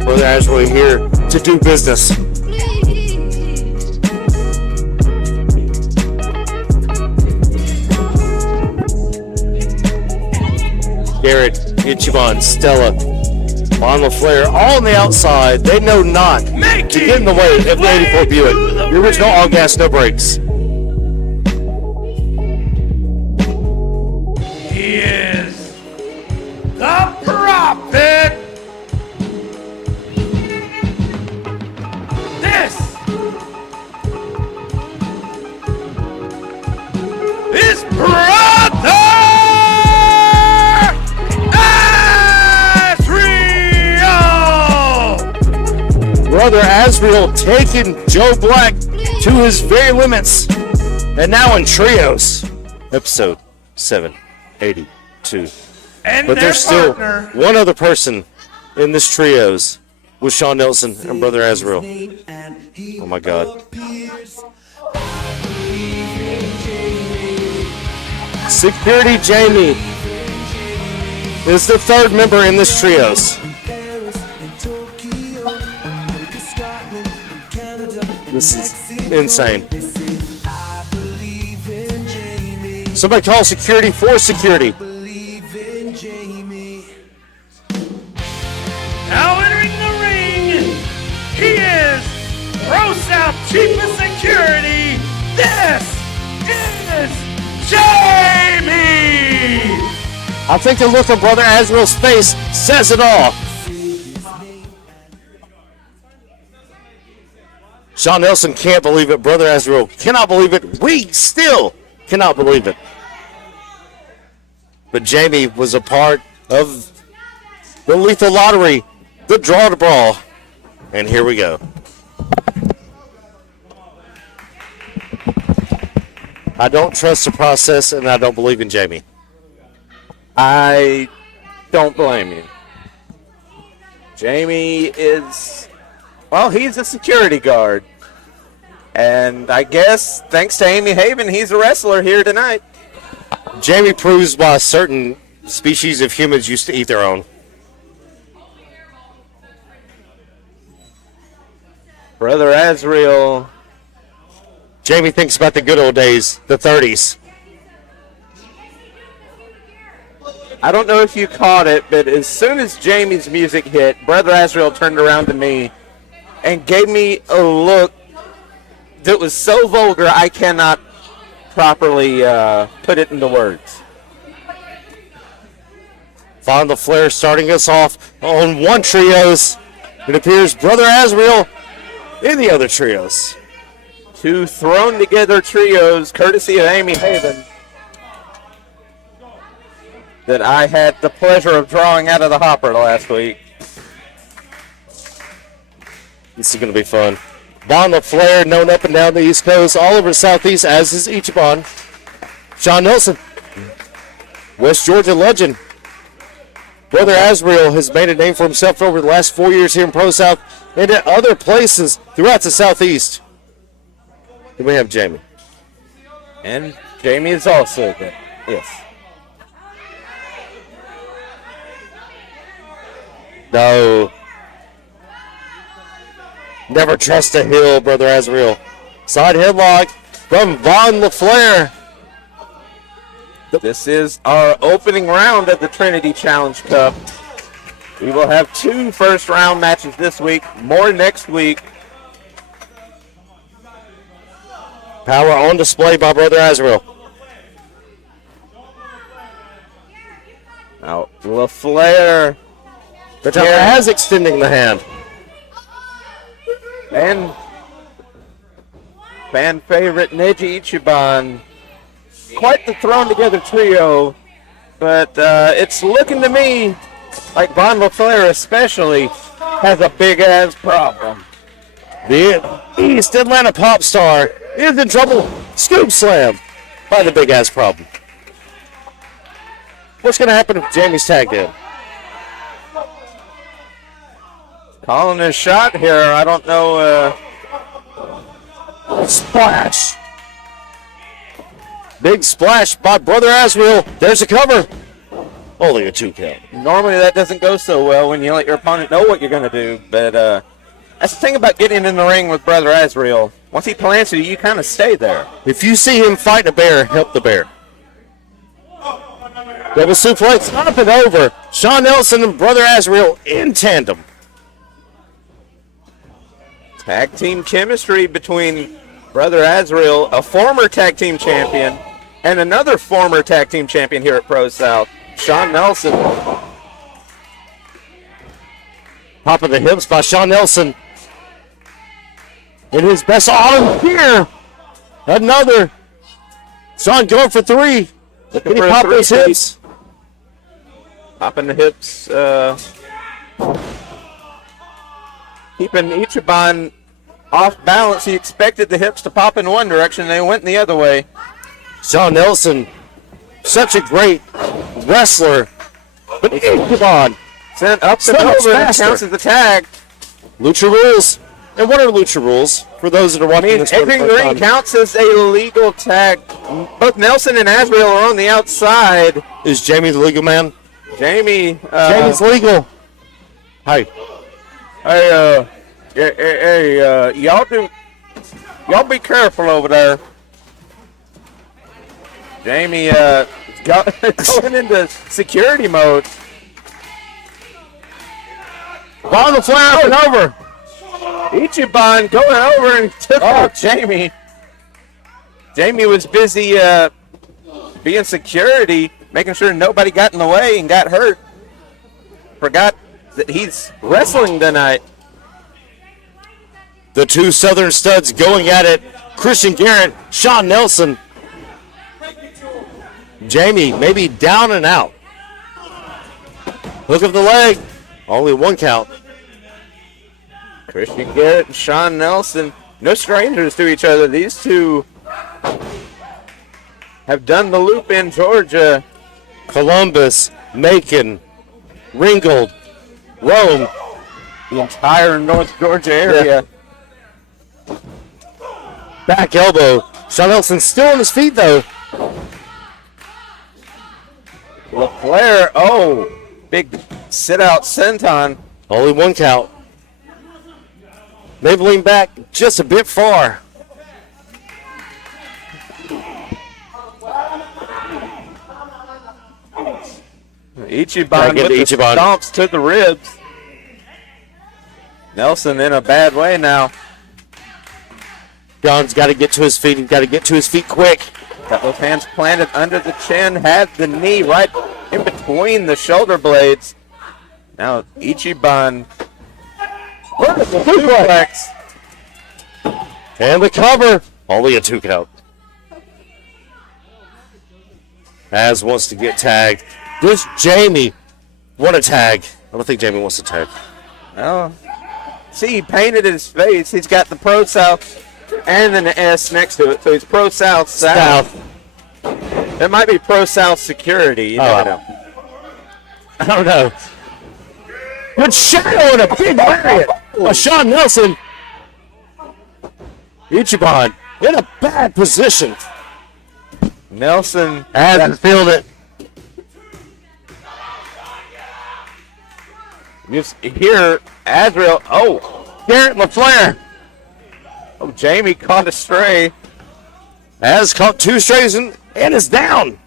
Brother Asriel here to do business. Garrett, Ichiban, Stella, Von LaFleur, all on the outside. They know not to get in the way of the 84 Buick. The original all gas, no brakes. he is the Prophet. This is Brother Asriel. Brother Asriel taking Joe Black to his very limits. And now in trios, episode 782. And But their there's still partner, one other person in this trios with Sean Nelson and Brother Asriel. Oh my God. Security Jamie is the third member in this trios. This is insane. Somebody call security for security. now entering the ring, he is ProSouth Chief of Security. This is Jamie. I think the look of Brother Asriel's face says it all. Sean Nelson can't believe it. Brother Asriel cannot believe it. We still cannot believe it. But Jamie was a part of the Lethal Lottery, the Draw to Brawl. And here we go. I don't trust the process, and I don't believe in Jamie. I don't blame you. Jamie is, well, he's a security guard. And I guess, thanks to Amy Haven, he's a wrestler here tonight. Jamie proves why certain species of humans used to eat their own. Brother Azrael. Jamie thinks about the good old days, the 30s. I don't know if you caught it, but as soon as Jamie's music hit, Brother Azrael turned around to me and gave me a look that was so vulgar I cannot properly put it into words. Von the Flare starting us off on one trios. It appears Brother Azrael in the other trios. Two thrown together trios, courtesy of Amy Haven, that I had the pleasure of drawing out of the hopper last week. This is going to be fun. Von the Flare, known up and down the East Coast, all over the Southeast, as is Ichiban. Sean Nelson, West Georgia legend. Brother Azrael has made a name for himself over the last 4 years here in ProSouth and at other places throughout the Southeast. Then we have Jamie. And Jamie is also there. Yes. No. Never trust a hill, Brother Azrael. Side headlock from Von LaFleur. This is our opening round of the Trinity Challenge Cup. We will have 2 first-round matches this week, more next week. Power on display by Brother Azrael. Now, LaFleur. The Tower has extending the hand. And fan favorite Neji Ichiban. Quite the thrown together trio, but it's looking to me like Von LaFleur especially has a big ass problem. The East Atlanta pop star is in trouble. Scoop slam by the big ass problem. What's going to happen if Jamie's tagged in? Calling his shot here. I don't know. Splash. Big splash by Brother Azrael. There's a cover. Only a 2 count. Normally that doesn't go so well when you let your opponent know what you're going to do, but that's the thing about getting in the ring with Brother Azrael. Once he plants you, you kind of stay there. If you see him fight a bear, help the bear. Double suplex, up and over. Sean Nelson and Brother Azrael in tandem. Tag team chemistry between Brother Azrael, a former tag team champion, and another former tag team champion here at ProSouth, Sean Nelson. Top of the hips by Sean Nelson. In his best arm here. Another. Sean going for 3. Looking Can he for a pop those 3-peat. hips? Popping the hips. Keeping Ichiban off balance. He expected the hips to pop in one direction. They went in the other way. Sean Nelson, such a great wrestler. But Ichiban, Sent up and So much over. That faster. counts as a tag. Lucha rules. And what are Lucha rules? For those that are watching this for the Entering the first ring time, counts as a legal tag. Both Nelson and Azrael are on the outside. is Jamie the legal man? Jamie. Jamie's legal. Hi. Y'all be careful over there. Jamie, going into security mode. Von the Flare up and over. Ichiban going over and took out Jamie. Jamie was busy being security, making sure nobody got in the way and got hurt. Forgot that he's wrestling tonight. The 2 Southern studs going at it. Christian Garrett, Sean Nelson. Jamie maybe down and out. Hook of the leg. Only 1 count. Christian Garrett and Sean Nelson, no strangers to each other. These two have done the loop in Georgia. Columbus, Macon, Ringgold, Rome. The entire North Georgia area. Back elbow. Sean Nelson still on his feet though. LaFleur, big sit-out senton. Only 1 count. They've leaned back just a bit far. Ichiban with the stomps to the ribs. Nelson in a bad way now. John's got to get to his feet. He's got to get to his feet quick. Got those hands planted under the chin. Had the knee right in between the shoulder blades. Now Ichiban. Suplex. And the cover. Only a 2 count. Az wants to get tagged. This Jamie. What a tag. I don't think Jamie wants to tag. Oh. See, he painted his face. He's got the ProSouth and then the S next to it. So he's ProSouth South. There might be ProSouth Security. You never know. I don't know. Good shadow and a big lariat. Sean Nelson. Ichiban in a bad position. Nelson hasn't filled it. You hear Azrael. Oh, Garrett LaFleur. Oh, Jamie caught a stray. Az caught 2 strays and is down.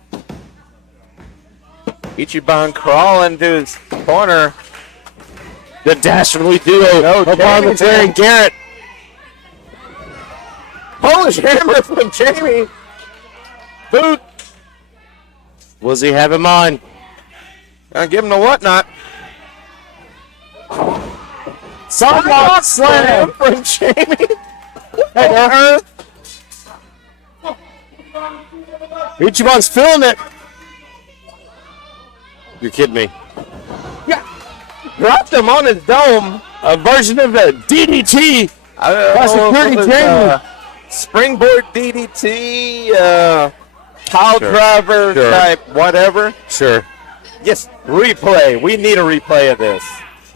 Ichiban crawling to his corner. The dastardly duo of LaFleur and Garrett. Polish hammer from Jamie. Boot. What does he have in mind? Gonna give him the whatnot. Sidewalk slam from Jamie. Ichiban's feeling it. You're kidding me. Yeah. Dropped him on his dome. A version of the DDT. Security Jamie. Springboard DDT. Pile driver type whatever. Sure. Yes, replay. We need a replay of this.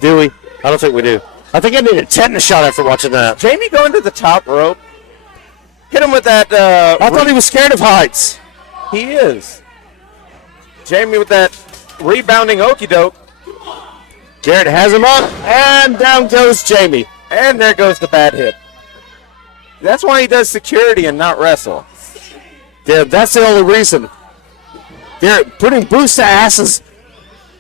Do we? I don't think we do. I think I need a tetanus shot after watching that. Jamie going to the top rope. Hit him with that. I thought he was scared of heights. He is. Jamie with that rebounding okie doke. Garrett has him up, and down goes Jamie. And there goes the bad hit. That's why he does security and not wrestle. Yeah, that's the only reason. Garrett putting boost to asses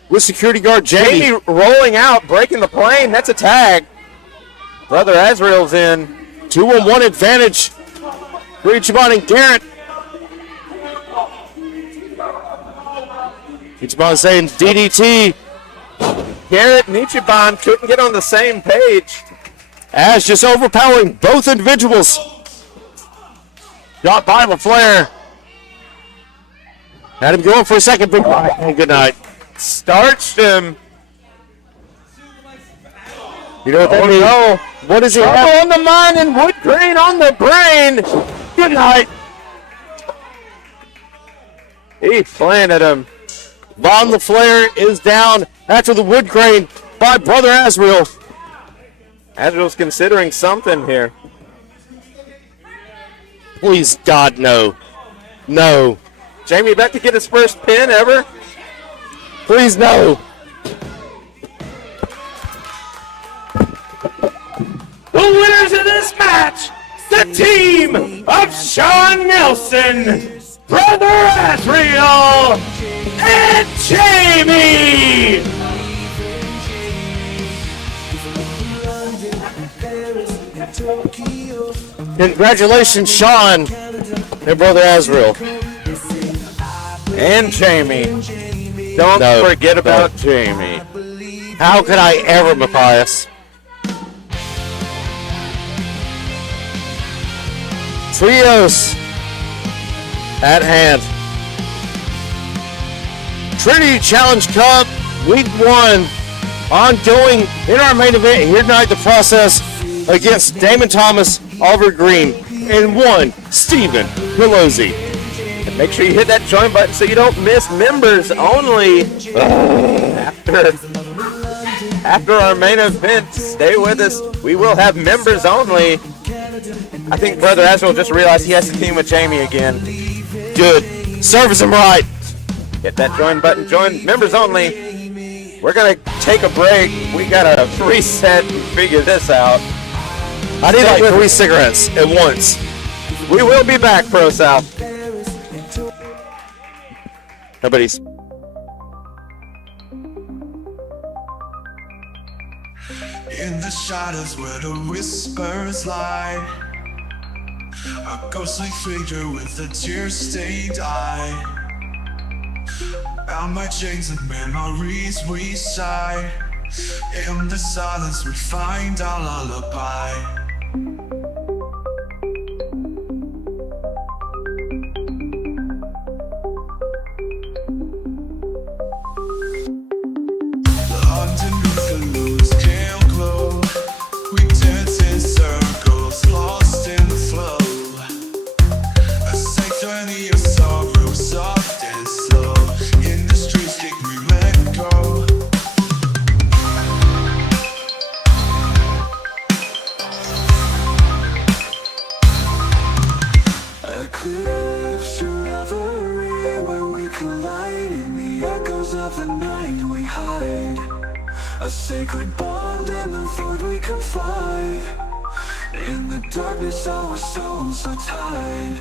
with security guard Jamie. Jamie rolling out, breaking the plane. That's a tag. Brother Azrael's in. 2-on-1 advantage for Ichiban and Garrett. Ichiban saying DDT. Garrett and Ichiban couldn't get on the same page. Az just overpowering both individuals. Got by LaFleur. Had him going for a second. Big bye and good night. Starched him. You know what that means? No. What is he have? On the mind and wood grain on the brain. Good night. He planted him. Von LaFleur is down after the wood grain by Brother Azrael. Azrael's considering something here. Please, God, no. No. Jamie about to get his first pin ever? Please, no. The winners of this match, the team of Sean Nelson, Brother Azrael, and Jamie. Congratulations, Sean and Brother Azrael. And Jamie. Don't forget about Jamie. How could I ever, Matthias? Trios at hand. Trinity Challenge Cup, Week 1, ongoing in our main event here tonight. The process against Damon Thomas, Oliver Green, and one Stephen Pelosi. And make sure you hit that join button so you don't miss members only. After our main event, stay with us. We will have members only. I think Brother Azrael just realized he has to team with Jamie again. Good. Service him right. Hit that join button. Join members only. We're going to take a break. We got to reset and figure this out. I need like 3 cigarettes at once. We will be back, ProSouth. Nobody's. In the shadows where the whispers lie, a ghostly figure with a tear-stained eye. Bound by chains and memories we sigh. In the silence we find our lullaby. Underneath the loose pale glow, we dance in circles, lost in the flow. A symphony of sorrow, soft and slow. In the streets, kick we let go. Eclipse your reverie where we collide. In the echoes of the night we hide. A sacred bond in the void we confide. In the darkness our souls are tied.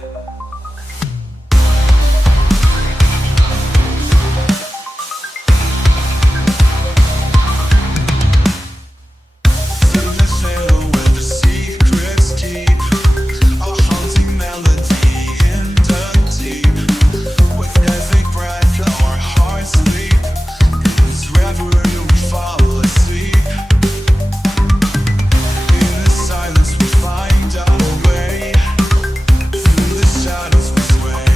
Through the shadow where the secrets keep, a haunting melody in the deep. With every breath our hearts leap. In this reverie we fall asleep. In the silence we find our way. Through the shadows we sway.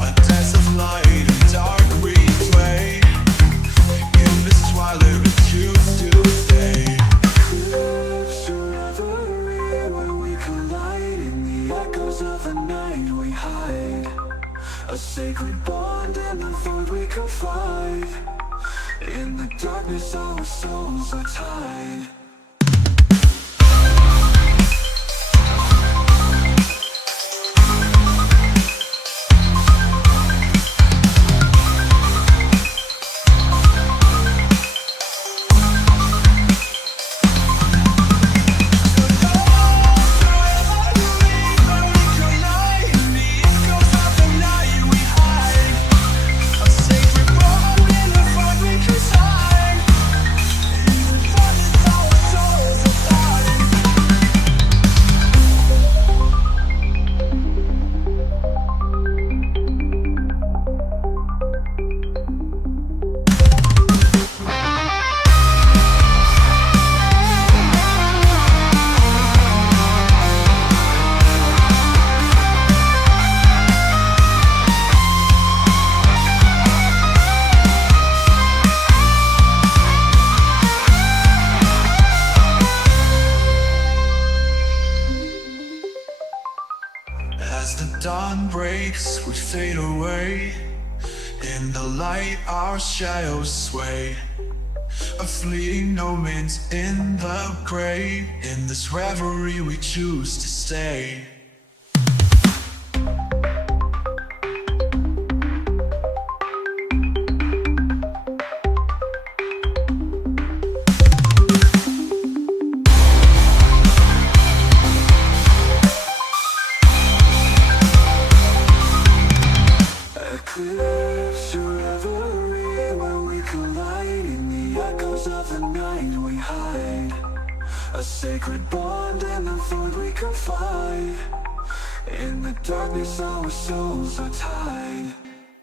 A dance of light and dark we play. In this twilight we choose to stay. Eclipse your reverie where we collide. In the echoes of the night we hide. A sacred bond in the void we confide. In the darkness our souls are tied. As the dawn breaks, we fade away. In the light, our shadows sway. A fleeting moment in the gray. In this reverie, we choose to stay. Eclipse your reverie where we collide. In the echoes of the night we hide. A sacred bond in the void we confide. In the darkness our souls are tied.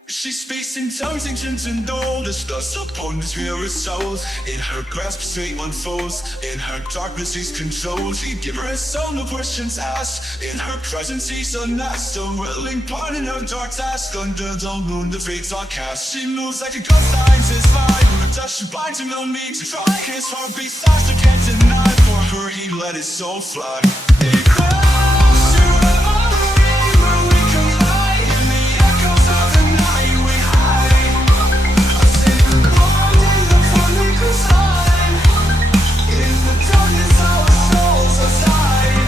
She speaks in tongues ancient and old, as thus upon the spirit souls. In her grasp fate unfolds, in her darkness he's controlled. He give her his soul, no questions asked. In her presence he's unmasked, a willing part in her dark task. Under the moon the fates are cast. She moves like a ghost, finds his vibe. Her touch she binds him, no need to try. His heartbeat stops, she can't deny. For her he let his soul fly. It close to reverie where we collide. In the echoes of the night we hide. A sacred bond in the void we consign. In the darkness our souls are tied.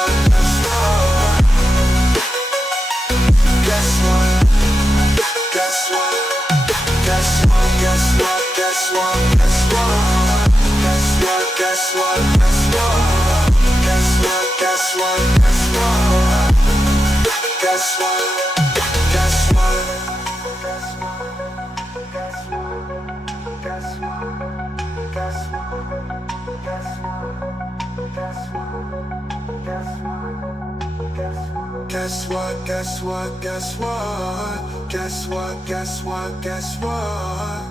Guess what? Guess what? Guess what? Guess what? Guess what? Guess what? Guess what? Guess what? Guess what?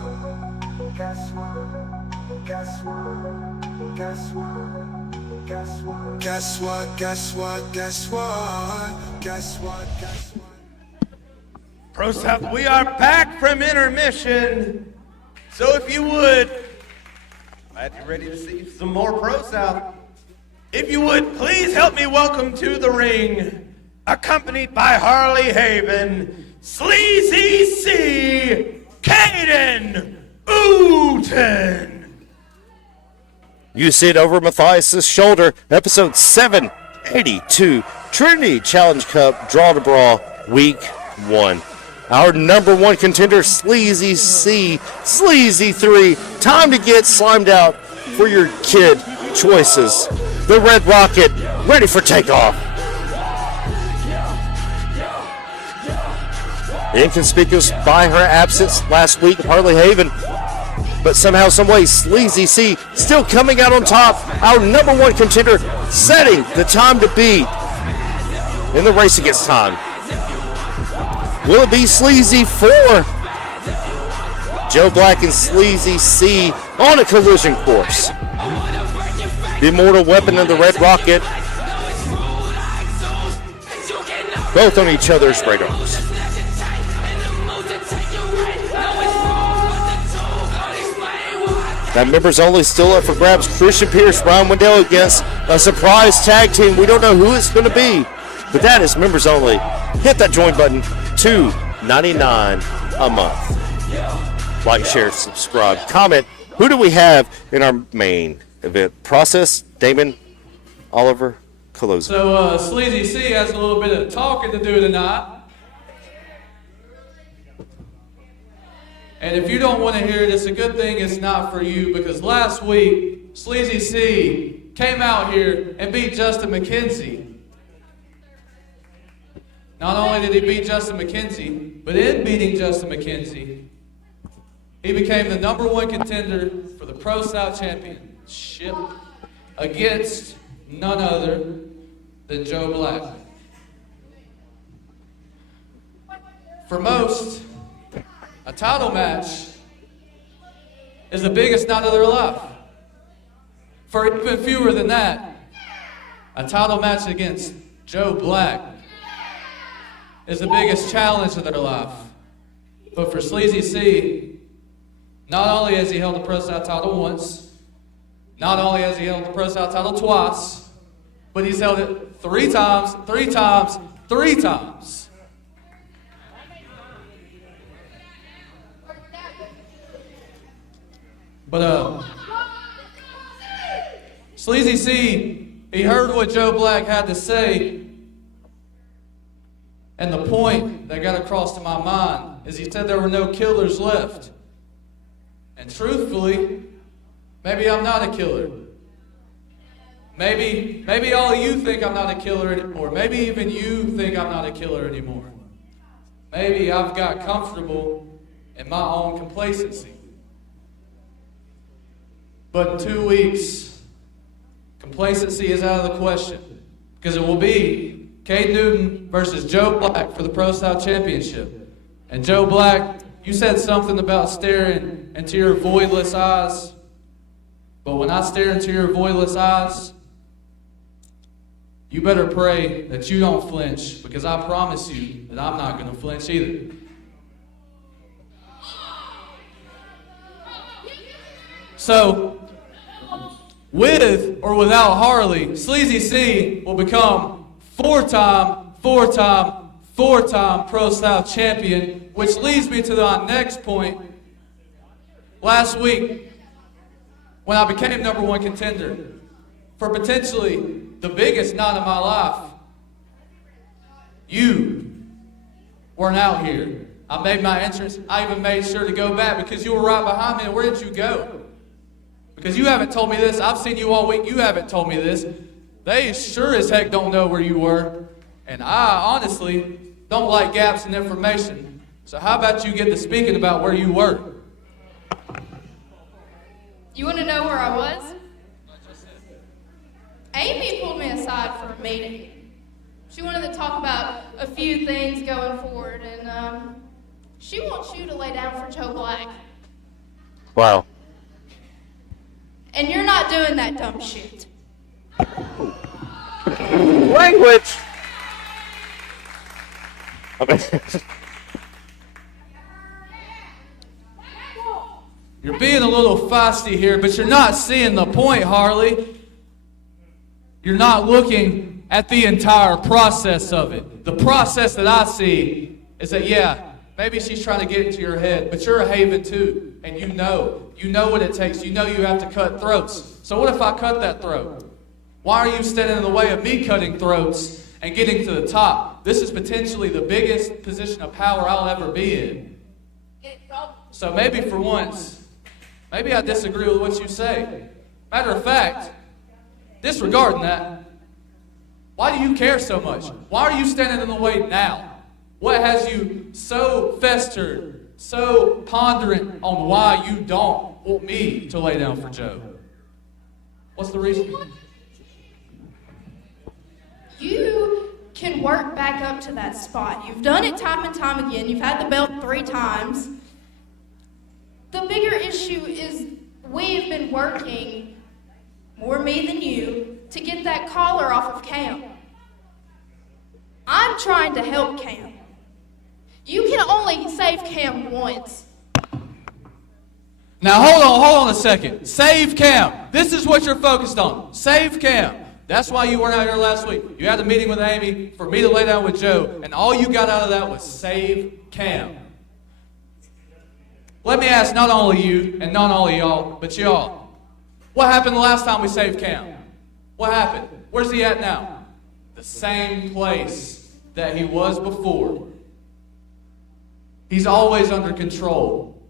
Guess what? Guess what? Guess what? Guess what? Guess what? Guess what? Guess what? Guess what? ProSouth, we are back from intermission. So if you would, glad you're ready to see some more ProSouth. If you would, please help me welcome to the ring, accompanied by Harley Haven, Sleazy C, Caden Ooten. You see it over Matthias' shoulder, episode 782, Trinity Challenge Cup, Draw to Brawl, Week 1. Our number one contender, Sleazy C, Sleazy 3, time to get slimed out for your kid choices. The Red Rocket, ready for takeoff. Inconspicuous by her absence last week, Harley Haven. But somehow, someway, Sleazy C still coming out on top. Our number one contender setting the time to beat in the race against time. Will it be Sleazy 4? Joe Black and Sleazy C on a collision course. The immortal weapon of the Red Rocket. Both on each other's radars. That members only still up for grabs. Christian Pierce, Ryan Wendell against a surprise tag team. We don't know who it's going to be, but that is members only. Hit that join button. $2.99 a month. Like, share, subscribe, comment. Who do we have in our main event? Process, Damon, Oliver, Colosa. So Sleazy C has a little bit of talking to do tonight. And if you don't want to hear it, it's a good thing it's not for you, because last week, Sleazy C came out here and beat Justin McKenzie. Not only did he beat Justin McKenzie, but in beating Justin McKenzie, he became the number one contender for the ProSouth Championship against none other than Joe Black. For most, a title match is the biggest night of their life. For even fewer than that, a title match against Joe Black is the biggest challenge of their life. But for Sleazy C, not only has he held the ProSouth title once, not only has he held the ProSouth title twice, but he's held it three times. But Sleazy C, he heard what Joe Black had to say, and the point that got across to my mind is he said there were no killers left. And truthfully, maybe I'm not a killer. Maybe all of you think I'm not a killer anymore. Maybe even you think I'm not a killer anymore. Maybe I've got comfortable in my own complacency. But in 2 weeks, complacency is out of the question, because it will be Cade Newton versus Joe Black for the ProSouth Championship. And Joe Black, you said something about staring into your voidless eyes. But when I stare into your voidless eyes, you better pray that you don't flinch, because I promise you that I'm not going to flinch either. So, with or without Harley, Sleazy C will become four-time ProSouth champion, which leads me to the next point. Last week, when I became number one contender for potentially the biggest night of my life, you weren't out here. I made my entrance. I even made sure to go back because you were right behind me. And where did you go? Because you haven't told me this. I've seen you all week. You haven't told me this. They sure as heck don't know where you were. And I honestly don't like gaps in information. So how about you get to speaking about where you were? You want to know where I was? Amy pulled me aside for a meeting. She wanted to talk about a few things going forward, and she wants you to lay down for Joe Black. Wow. And you're not doing that dumb shit. Language. You're being a little feisty here, but you're not seeing the point, Harley. You're not looking at the entire process of it. The process that I see is that, yeah, maybe she's trying to get into your head, but you're a Haven too, and you know what it takes. You know you have to cut throats. So what if I cut that throat? Why are you standing in the way of me cutting throats and getting to the top? This is potentially the biggest position of power I'll ever be in. So maybe for once, maybe I disagree with what you say. Matter of fact, disregarding that, why do you care so much? Why are you standing in the way now? What has you so festered, so ponderant on why you don't want me to lay down for Joe? What's the reason? You can work back up to that spot. You've done it time and time again. You've had the belt 3 times. The bigger issue is we've been working, more me than you, to get that collar off of Cam. I'm trying to help Cam. You can only save Cam once. Now hold on a second. Save Cam. This is what you're focused on. Save Cam. That's why you weren't out here last week. You had a meeting with Amy for me to lay down with Joe, and all you got out of that was save Cam. Let me ask not only you and not only y'all, but y'all. What happened the last time we saved Cam? What happened? Where's he at now? The same place that he was before. He's always under control.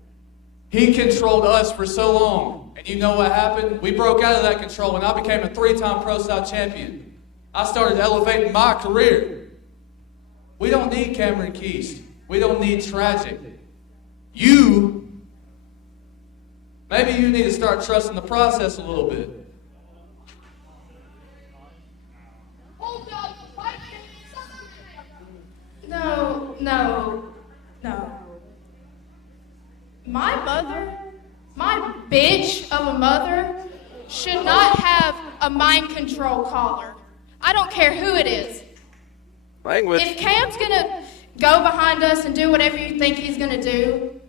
He controlled us for so long. And you know what happened? We broke out of that control and I became a 3-time ProSouth champion. I started elevating my career. We don't need Cameron Keast. We don't need Tragic. Maybe you need to start trusting the process a little bit. No. My mother, my bitch of a mother, should not have a mind control collar. I don't care who it is. Language. If Cam's gonna go behind us and do whatever you think he's gonna do,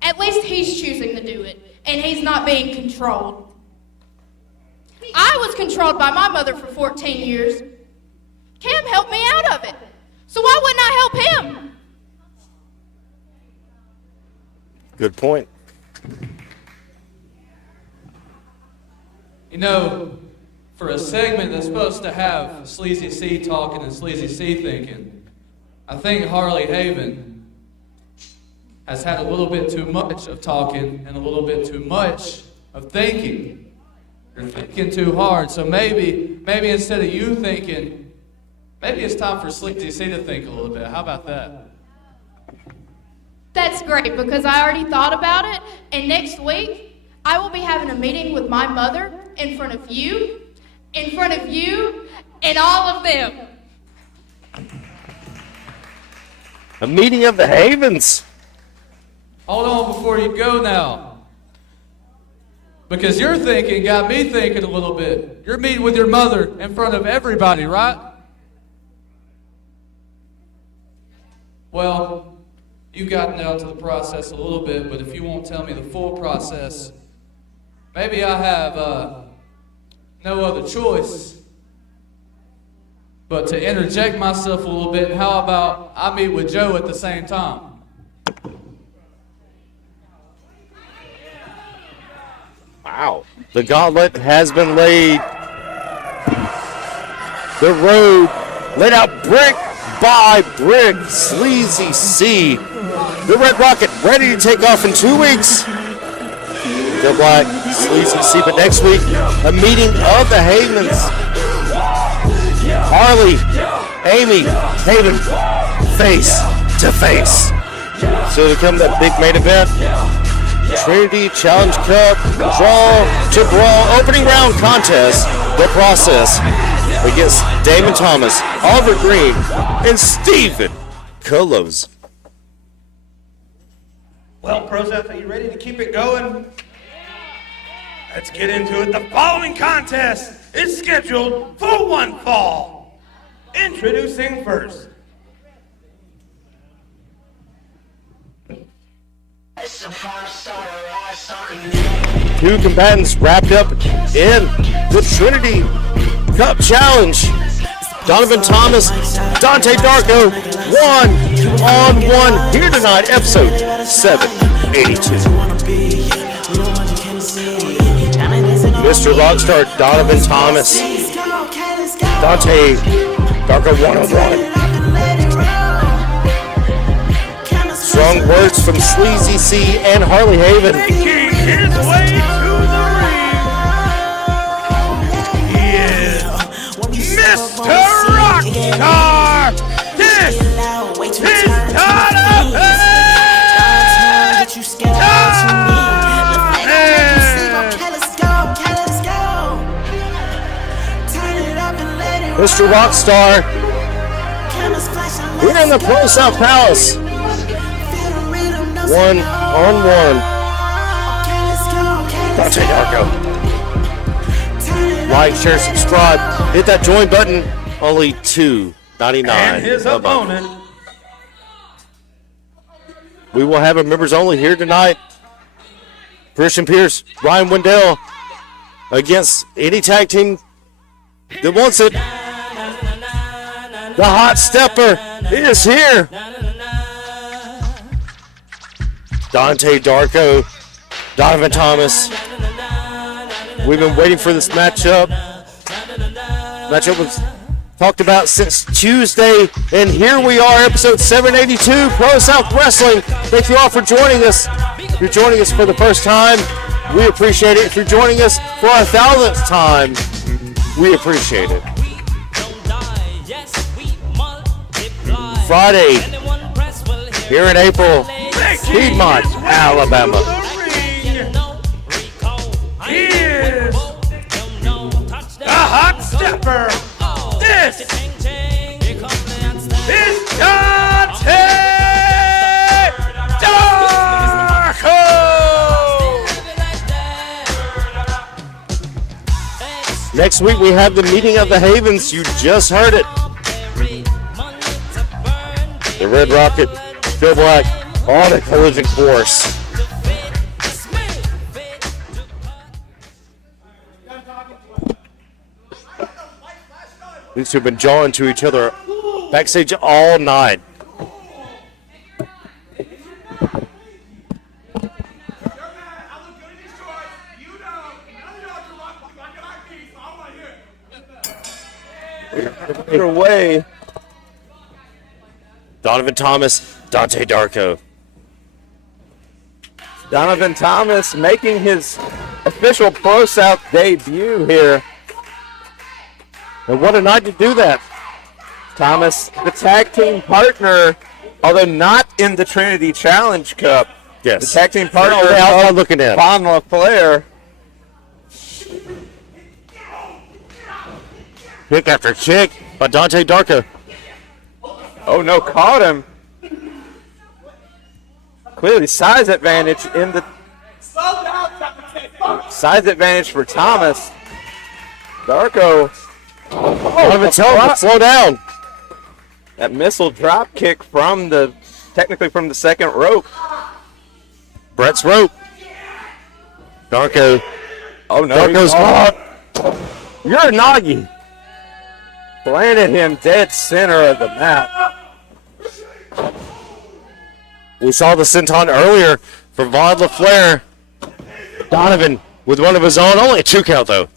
at least he's choosing to do it, and he's not being controlled. I was controlled by my mother for 14 years. Cam helped me out of it. So why wouldn't I help him? Good point. You know, for a segment that's supposed to have Sleazy C talking and Sleazy C thinking, I think Harley Haven has had a little bit too much of talking and a little bit too much of thinking. You're thinking too hard, so maybe instead of you thinking, maybe it's time for Sleazy C to think a little bit. How about that? That's great, because I already thought about it, and next week, I will be having a meeting with my mother in front of you, and all of them. A meeting of the Havens. Hold on before you go now. Because your thinking got me thinking a little bit. You're meeting with your mother in front of everybody, right? Well, you've gotten out to the process a little bit, but if you won't tell me the full process, maybe I have no other choice but to interject myself a little bit. How about I meet with Joe at the same time? Wow. The gauntlet has been laid. The road laid out brick by brick. Sleazy C. The Red Rocket ready to take off in 2 weeks. Joe Black, Sleazy C. But next week, a meeting of the Havens. Harley, Amy, Haven, face to face. So to come that big main event, Trinity Challenge Cup Draw to Brawl opening round contest, the process against Damon Thomas, Oliver Green, and Steven Colos. Well, ProSouth, are you ready to keep it going? Let's get into it. The following contest is scheduled for one fall. Introducing first. Two combatants wrapped up in the Trinity Cup Challenge. Donovan Thomas, Dante Darko, 1-on-1 here tonight, episode 782. Mr. Rockstar Donovan Thomas, Dante Darko, 1-on-1. Strong words from Sleazy C and Harley Haven. Making his way to the ring. He is Mr. Rockstar. This is Donovan Mr. Rockstar here in the ProSouth Palace. 1-on-1. Dante Darko. Like, share, subscribe. Hit that join button. Only $2.99. and his a month. opponent. We will have a members only here tonight. Christian Pierce, Ryan Wendell against any tag team that wants it. The hot stepper is here. Dante Darko, Donovan Thomas. We've been waiting for this matchup. Matchup was talked about since Tuesday, and here we are, episode 782, ProSouth Wrestling. Thank you all for joining us. If you're joining us for the first time, we appreciate it. If you're joining us for our 1,000th time, we appreciate it. Friday, here in April, Piedmont, Alabama. He is the hot stepper. This is Dante Darko. Next week we have the meeting of the Havens. You just heard it. The Red Rocket, Phil Black, on a collision course. These two have been jawing to each other backstage all night. Away. Donovan Thomas, Dante Darko. Donovan Thomas making his official ProSouth debut here. And what a night to do that. Thomas, the tag team partner, although not in the Trinity Challenge Cup. Yes. The tag team partner I'm looking at. Von LaFleur. Kick after kick by Dante Darko. Oh no, caught him. Clearly size advantage in the size advantage for Thomas. Darko. Donovan Thomas, slow down. That missile drop kick from technically from the second rope. Brett's rope. Darko. Oh no. Darko's caught. You're Nagi. Landed him dead center of the map. We saw the senton earlier for Von LaFleur. Donovan with one of his own. Only a 2 count, though.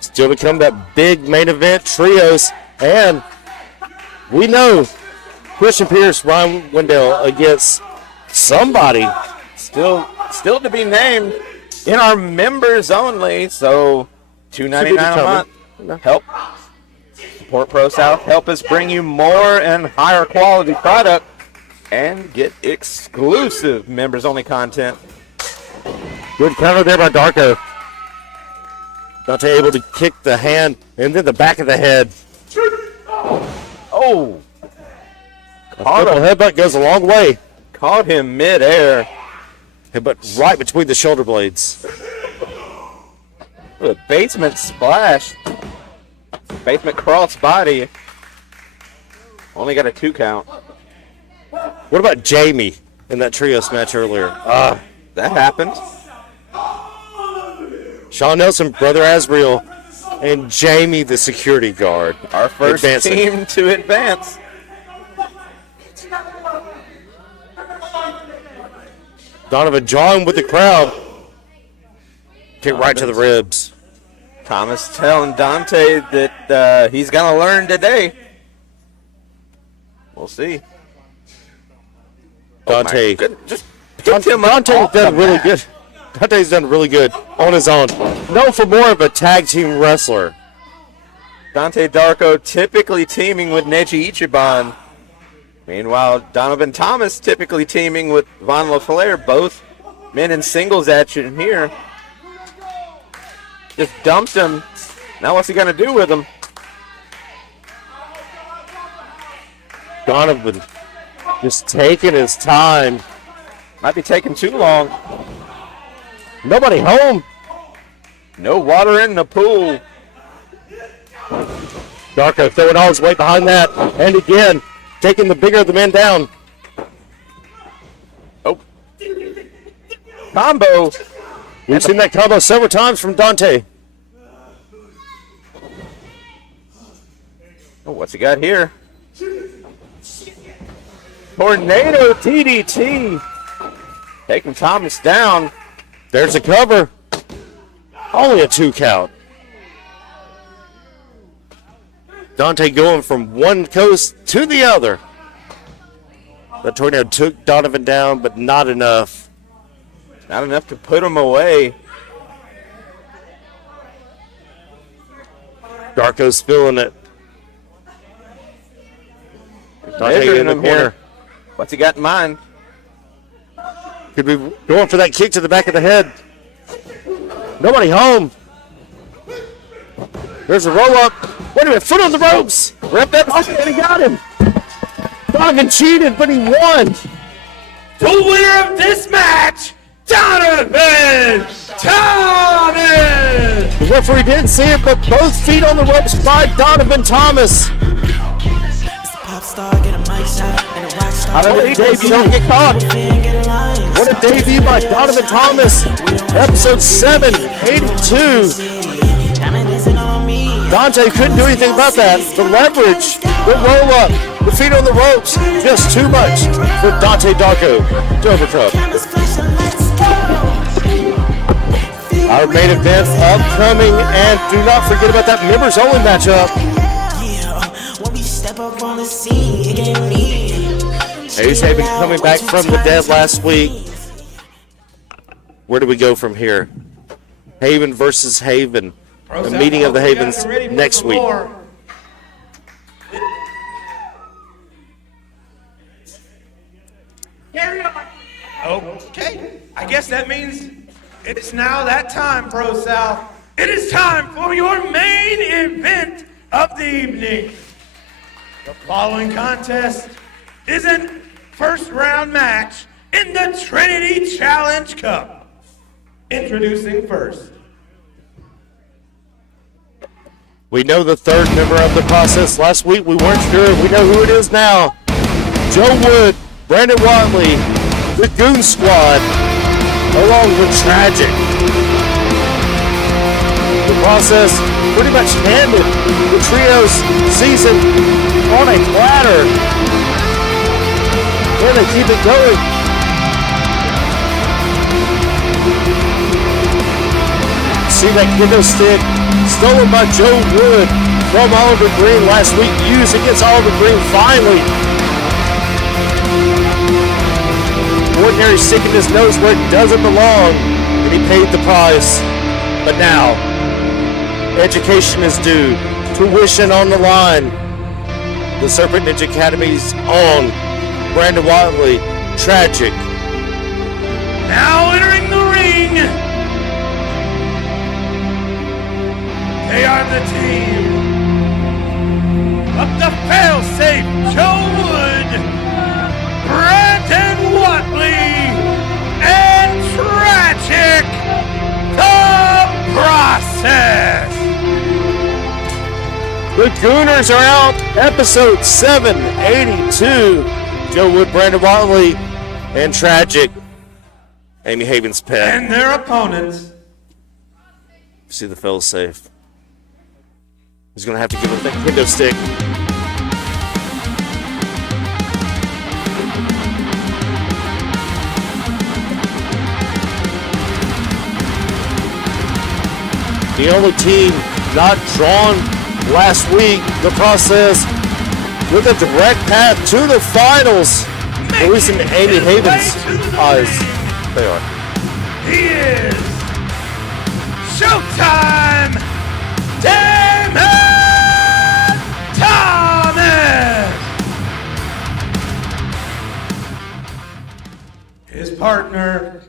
Still to come, that big main event, trios. And we know Christian Pierce, Ryan Wendell against somebody. Still to be named. in our members only, so $2.99 a month. Help support ProSouth. Help us bring you more and higher quality product and get exclusive members only content. Good counter there by Darko. Dante able to kick the hand and then the back of the head. Oh! A triple headbutt goes a long way. Caught him mid-air. Headbutt right between the shoulder blades. With a basement splash. Basement cross body. Only got a 2 count. What about Jamie in that trios match earlier? That happened. Sean Nelson, Brother Asriel, and Jamie, the security guard. Our first advancing. team to advance. Donovan John with the crowd. Kick right to the ribs. Thomas telling Dante that he's going to learn today. We'll see. Dante. Just picked him up. Dante's done really good. Dante's done really good on his own. Known for more of a tag team wrestler. Dante Darko typically teaming with Neji Ichiban. Meanwhile, Donovan Thomas typically teaming with Von LaFleur. Both men in singles action here. Just dumped him. Now what's he going to do with him? Donovan just taking his time. Might be taking too long. Nobody home. No water in the pool. Darko throwing all his weight behind that. And again, taking the bigger of the men down. Oh. Combo. We've seen that combo several times from Dante. Oh, what's he got here? Tornado DDT. Taking Thomas down. There's a cover. Only a 2 count. Dante going from one coast to the other. The tornado took Donovan down, but not enough. Not enough to put him away. Darko's feeling it. Dante in the corner. Here. What's he got in mind? Could be going for that kick to the back of the head. Nobody home. There's a roll up. Wait a minute, foot on the ropes. Rip that. And he got him. Donovan cheated, but he won. The winner of this match, Donovan Thomas! The referee didn't see it, but both feet on the ropes by Donovan Thomas. How did he debut? Don't get caught. What a debut by Donovan Thomas. Episode 782. Dante couldn't do anything about that. The leverage, the roll up, the feet on the ropes, just too much for Dante Darko to overcome. Our main event upcoming, and do not forget about that members only matchup. Hayes Haven coming back from the dead last week. Where do we go from here? Haven versus Haven. The meeting of the Havens next week. Okay, I guess that means it's now that time, ProSouth. It is time for your main event of the evening. The following contest is a first round match in the Trinity Challenge Cup. Introducing first. We know the third member of the process. Last week we weren't sure. We know who it is now. Joe Wood, Brandon Watley, the Goon Squad, along with Tragic. The process pretty much handed the trios season on a platter. And they keep it going. See that kendo stick stolen by Joe Wood from Oliver Green last week, used against Oliver Green finally. Ordinary stick in his nose where it doesn't belong. and he paid the price. But now, education is due, tuition on the line. The Serpent Ninja Academy's own Brandon Watley, Tragic. Now entering the ring, they are the team of the fail-safe Joe Wood, Brandon Watley, and Tragic, the Process. The Gooners are out, episode 782. Joe Wood, Brandon Watley, and Tragic, Amy Haven's pet. And their opponents. See the fail safe. He's going to have to give it that kendo stick. The only team not drawn last week, the Process, with a direct path to the finals. At least in Amy Haven's eyes, they are. He is Showtime Damon Thomas. His partner,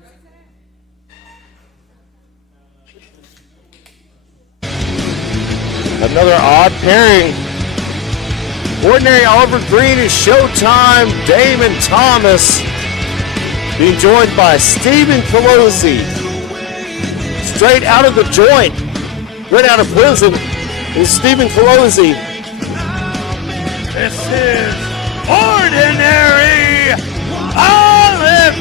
another odd pairing. Ordinary Oliver Green is Showtime Damon Thomas, being joined by Stephen Pelosi. Straight out of the joint, right out of prison, is Stephen Pelosi. this is Ordinary Oliver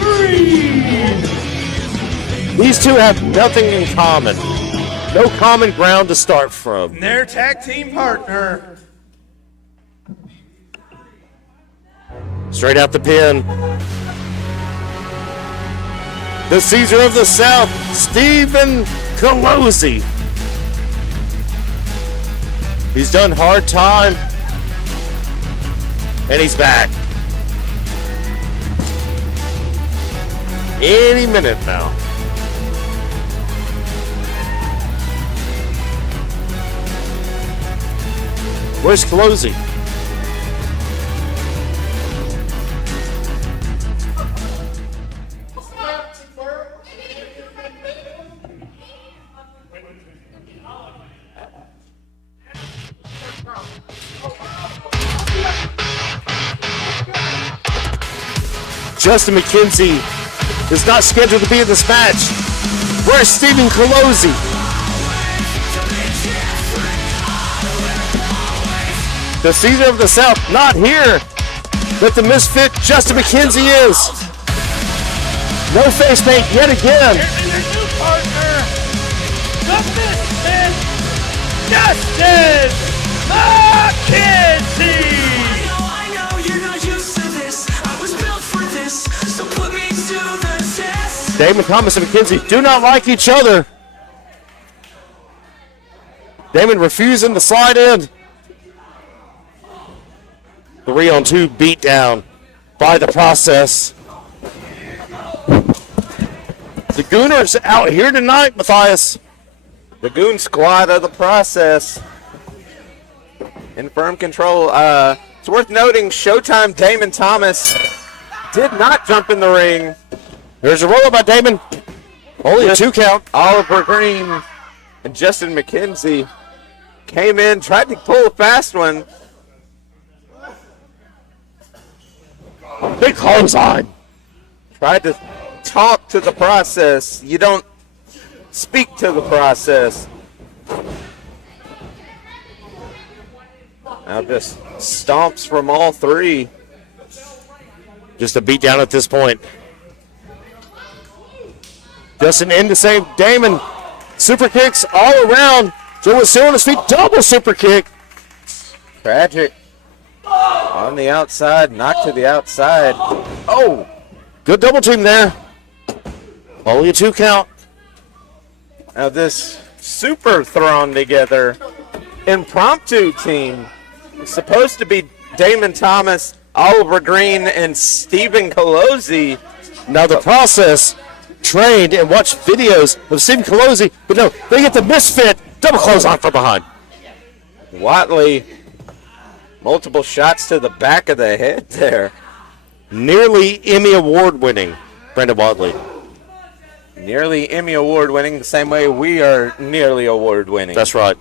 Green. These two have nothing in common. No common ground to start from. And their tag team partner, Straight out the pin. The Cicero of the South, Stephen Pelosi. He's done hard time, and he's back. Any minute now. Where's Pelosi? Justin McKenzie is not scheduled to be in this match. Where's Stephen Pelosi? The Cicero of the South not here, but the misfit Justin McKenzie is. No face paint yet again. here's your new partner, the misfit, Justin McKenzie. I know you're not used to this. I was built for this, so put me to the test. Damon Thomas and McKenzie do not like each other. Damon refusing to slide in. 3-on-2 beat down by the Process. The Gooners out here tonight, Matthias. The Goon Squad of the Process in firm control. It's worth noting Showtime Damon Thomas did not jump in the ring. There's a roll by Damon. Only a 2 count. Oliver Green and Justin McKenzie came in, tried to pull a fast one. Big clothesline. Tried to talk to the Process. You don't speak to the Process. Now just stomps from all three. Just a beat down at this point. Justin in to save Damon. Super kicks all around. Joe is still on his feet. Double super kick. Tragic. On the outside, knocked to the outside. Oh! Good double team there. Only a 2 count. Now this super thrown together impromptu team is supposed to be Damon Thomas, Oliver Green, and Stephen Pelosi. Now the Process trained and watched videos of Stephen Colosi, but no, they get the misfit double clothesline from behind. Watley, multiple shots to the back of the head there. Nearly Emmy Award winning, Brandon Watley. Nearly Emmy Award winning, the same way we are nearly award winning. That's right.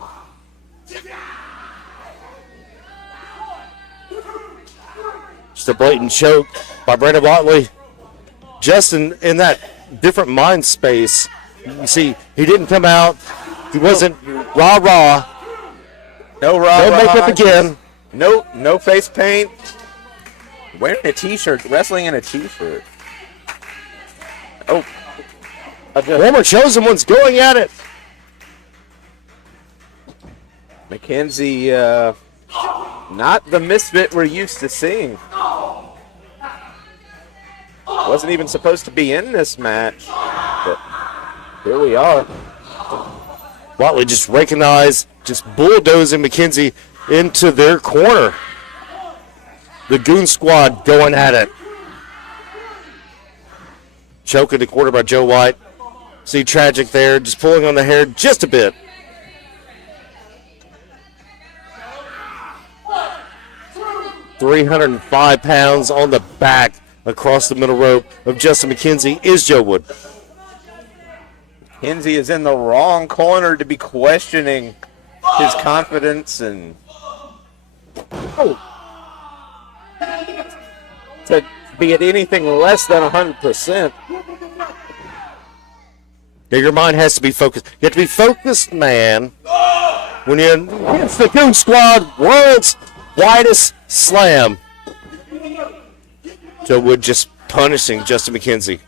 Just a blatant choke by Brandon Watley. Just in that different mind space. You see, he didn't come out. He wasn't rah-rah. No rah-rah. No makeup again. No face paint. Wearing a t-shirt, wrestling in a t-shirt. Oh. Former chosen one's going at it. Mackenzie, not the misfit we're used to seeing. Wasn't even supposed to be in this match, but here we are. Watley just raking eyes, just bulldozing Mackenzie into their corner. The Goon Squad going at it. Choking the quarter by Joe White. See Tragic there, just pulling on the hair just a bit. £305 on the back across the middle rope of Justin McKenzie is Joe Wood. McKenzie is in the wrong corner to be questioning his confidence and to be at anything less than 100%. Yeah, your mind has to be focused. You have to be focused, man. When it's the Goon Squad World's Widest Slam. Joe Wood just punishing Justin McKenzie.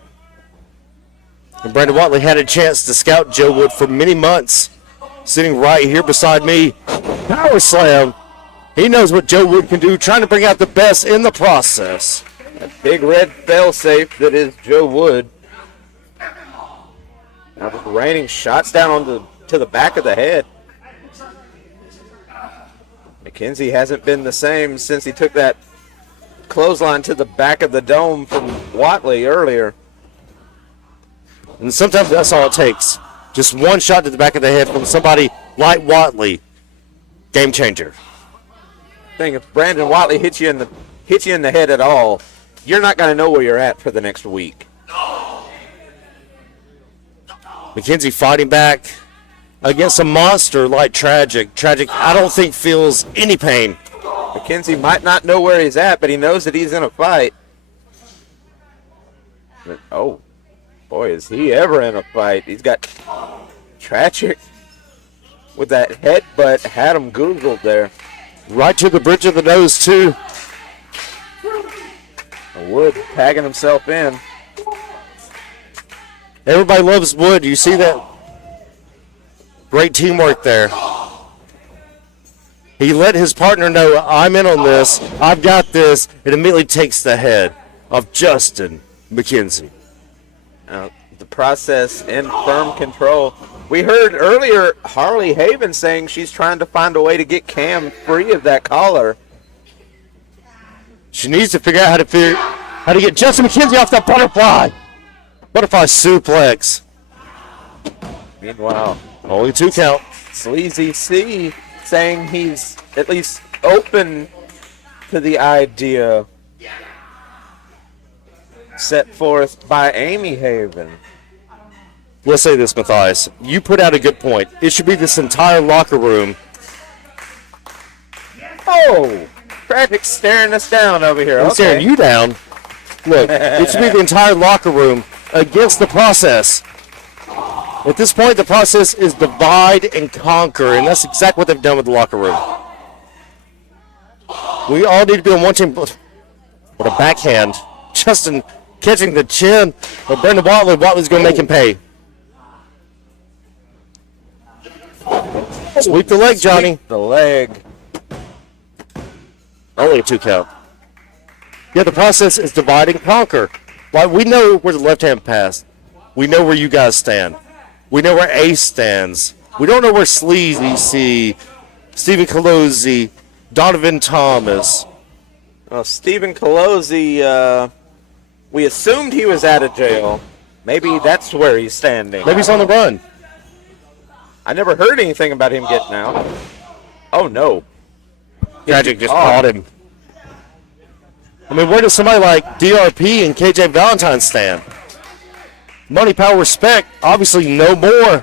And Brandon Watley had a chance to scout Joe Wood for many months. Sitting right here beside me. Power slam. He knows what Joe Wood can do, trying to bring out the best in the process. That big red failsafe that is Joe Wood. Now just raining shots down to the back of the head. McKenzie hasn't been the same since he took that clothesline to the back of the dome from Watley earlier. And sometimes that's all it takes. Just one shot to the back of the head from somebody like Watley. Game changer. I think if Brandon Watley hits you in the head at all, you're not going to know where you're at for the next week. McKenzie fighting back against a monster like Tragic. Tragic, I don't think, feels any pain. McKenzie might not know where he's at, but he knows that he's in a fight. But, oh, boy, is he ever in a fight. He's got Tragic with that headbutt, had him googled there. Right to the bridge of the nose, too. Wood tagging himself in. Everybody loves Wood. You see that? Great teamwork there. He let his partner know, I'm in on this. I've got this. It immediately takes the head of Justin McKenzie. The process in firm control. We heard earlier Harley Haven saying she's trying to find a way to get Cam free of that collar. She needs to figure out how to get Justin McKenzie off that butterfly. Butterfly suplex. Meanwhile, only 2 count. Sleazy C saying he's at least open to the idea set forth by Amy Haven. Let's say this, Matthias. You put out a good point. It should be this entire locker room. Oh, Tragic's staring us down over here. I'm staring you down. Look, it should be the entire locker room against the process. At this point, the process is divide and conquer, and that's exactly what they've done with the locker room. We all need to be on one team. What a backhand. Justin catching the chin of Brendan Watley. Watley's going to make him pay. Sweep the leg, Johnny. Sweep the leg. Only a 2 count. Yeah, the process is divide and conquer. Like, we know where the left-hand pass. We know where you guys stand. We know where Ace stands. We don't know where Sleazy C, Stephen Colosi, Donovan Thomas. Well, Stephen Colosi, we assumed he was out of jail. Maybe that's where he's standing. Maybe he's on the run. I never heard anything about him getting out. Oh, no. Tragic just caught him. I mean, where does somebody like DRP and KJ Valentine stand? Money, power, respect. Obviously, no more.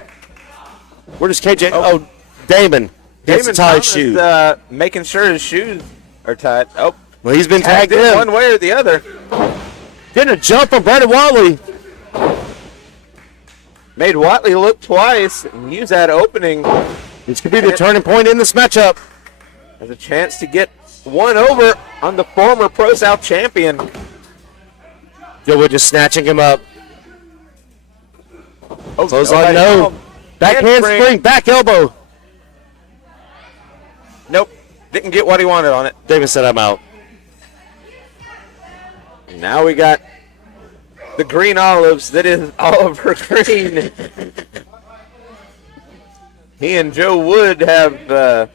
Where does KJ? Oh, Damon. Gets to tie his shoe. Making sure his shoes are tied. Oh, Well, he's been tagged in. one way or the other. Getting a jump on Brandon Watley. Made Watley look twice and use that opening This could be the turning point in this matchup. as a chance to get one over on the former ProSouth champion. Gilwood just snatching him up. Oh, So it's like, no. Back handspring, back elbow. Nope. Didn't get what he wanted on it. David said, I'm out. Now we got the green olives. That is Oliver Green. He and Joe Wood have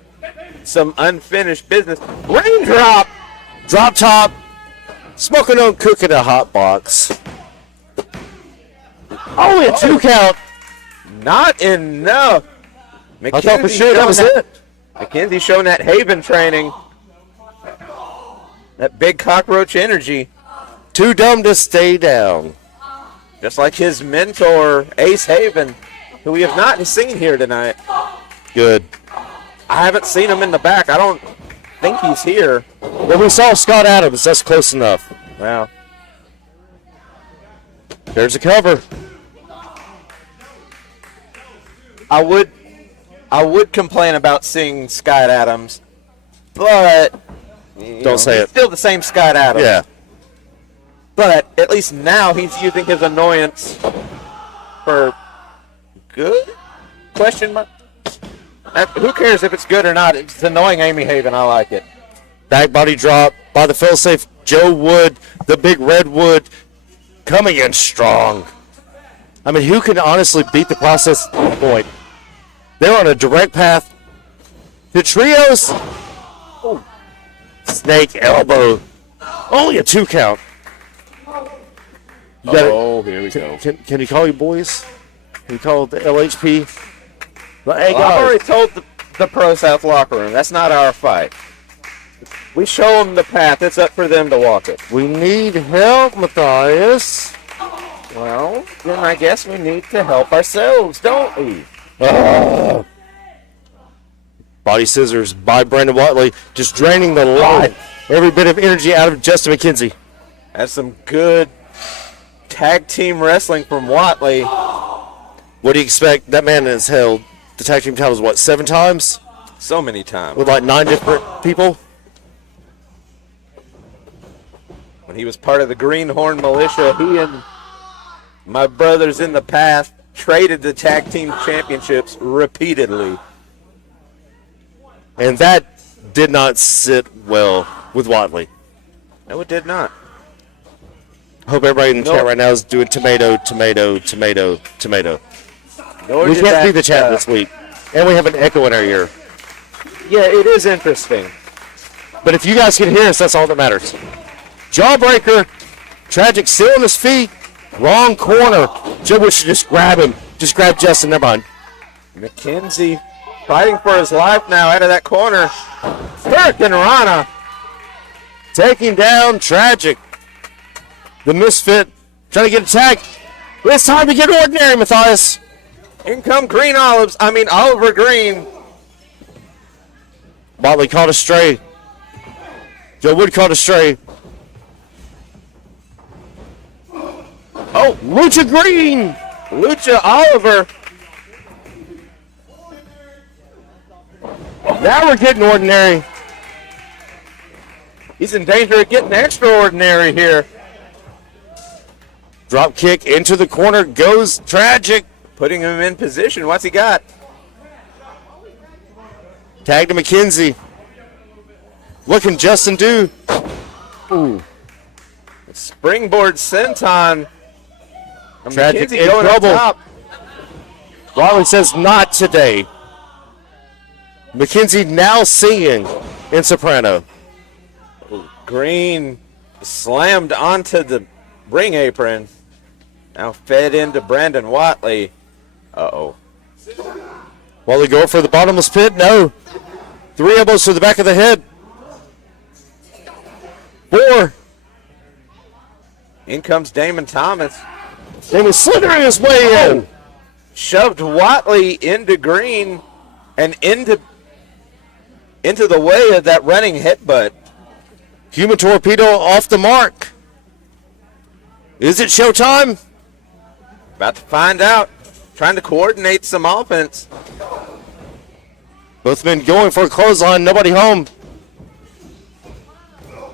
some unfinished business. Raindrop. Drop top. Smoking on cooking a hot box. Only a 2 count. Not enough. I thought for sure that was it. McKenzie's showing that Haven training. That big cockroach energy. Too dumb to stay down. Just like his mentor, Ace Haven, who we have not seen here tonight. Good. I haven't seen him in the back. I don't think he's here. Well, we saw Scott Adams. That's close enough. Wow. There's a cover. I would complain about seeing Scott Adams, but Don't say he's it. still the same Scott Adams. Yeah. But at least now he's using his annoyance for good? Question mark? Who cares if it's good or not? It's annoying Amy Haven. I like it. Back body drop by the fail-safe Joe Wood, the big redwood, coming in strong. I mean, who can honestly beat the process at this point? They're on a direct path to trios. Oh. Snake elbow. Only a 2 count. You gotta, here we go. can you call your boys? Can you call the LHP? But, hey, Well, I've guys. already told the ProSouth locker room that's not our fight. We show them the path. It's up for them to walk it. We need help, Matthias. Well, then I guess we need to help ourselves, don't we? Body scissors by Brandon Watley, just draining the life, every bit of energy out of Justin McKenzie. That's some good tag team wrestling from Watley. What do you expect? That man has held the tag team titles, what, 7 times? So many times. With like 9 different people? When he was part of the Greenhorn Militia, he and my brothers in the past traded the tag team championships repeatedly. And that did not sit well with Watley. No, it did not. I hope everybody in the chat right now is doing tomato, tomato, tomato, tomato. Nor We did can't see that, the chat this week. And we have an echo in our ear. Yeah, it is interesting. But if you guys can hear us, that's all that matters. Jawbreaker. Tragic still on his feet. Wrong corner. Joe Wood should just grab him. Just grab Justin. Never mind. McKenzie fighting for his life now out of that corner. Hurricane Rana. Taking down Tragic. The misfit trying to get attacked. It's time to get ordinary, Matthias. In come Oliver Green. Watley caught a stray. Joe Wood caught a stray. Oh, Lucha Green. Lucha Oliver. Now we're getting ordinary. He's in danger of getting extraordinary here. Drop kick into the corner goes Tragic. Putting him in position. What's he got? Tag to McKenzie. What can Justin do? Ooh. Springboard senton. Tragic McKenzie in going up trouble. top. Watley says not today. McKenzie now singing in soprano. Green slammed onto the ring apron. Now fed into Brandon Watley. Uh-oh. Watley going for the bottomless pit? No. 3 elbows to the back of the head. 4. In comes Damon Thomas. Damon slithering his way in. Shoved Watley into green and into the way of that running headbutt. Human torpedo off the mark. Is it showtime? About to find out. Trying to coordinate some offense. Both men going for a clothesline. Nobody home.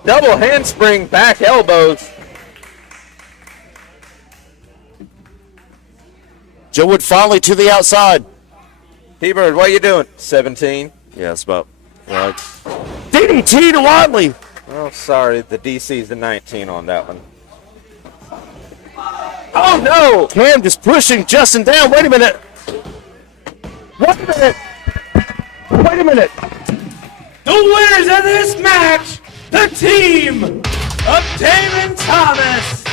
Double handspring back elbows. Joe Wood finally to the outside. T-Bird, what are you doing? 17. Yeah, it's about right. DDT to Watley. Oh, sorry. The DC's the 19 on that one. Oh, no. Cam just pushing Justin down. Wait a minute. Wait a minute. Wait a minute. The winners of this match, the team of Damon Thomas,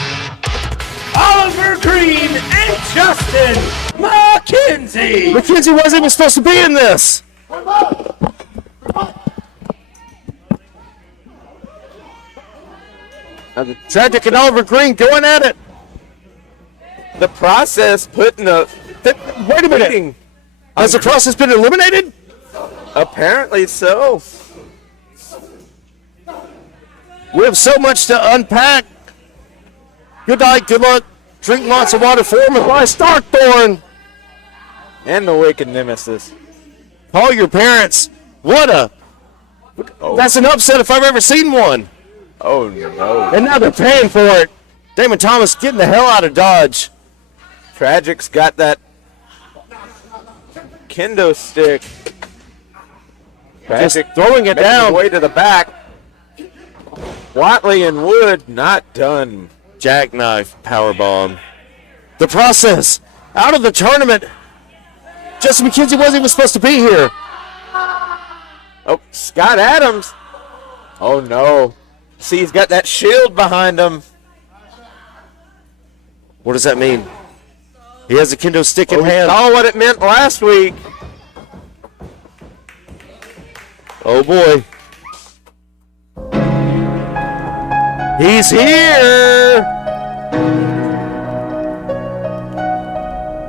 Oliver Green, and Justin McKenzie. McKenzie wasn't even supposed to be in this. Tragic and Oliver Green going at it. The process putting a... Wait a minute. Has the process been eliminated? Apparently so. We have so much to unpack. Good night, good luck. Drink lots of water for him and buy Starkthorn. And the Wicked Nemesis. Call your parents. What a... That's an upset if I've ever seen one. Oh, no. And now they're paying for it. Damon Thomas getting the hell out of Dodge. Tragic's got that kendo stick. Tragic Just throwing it making down. his way to the back. Watley and Wood not done. Jackknife powerbomb. The process out of the tournament. Justin McKenzie wasn't even supposed to be here. Oh, Scott Adams. Oh, no. See, he's got that shield behind him. What does that mean? He has a kendo stick in We hand. saw what it meant last week. Oh boy. He's here.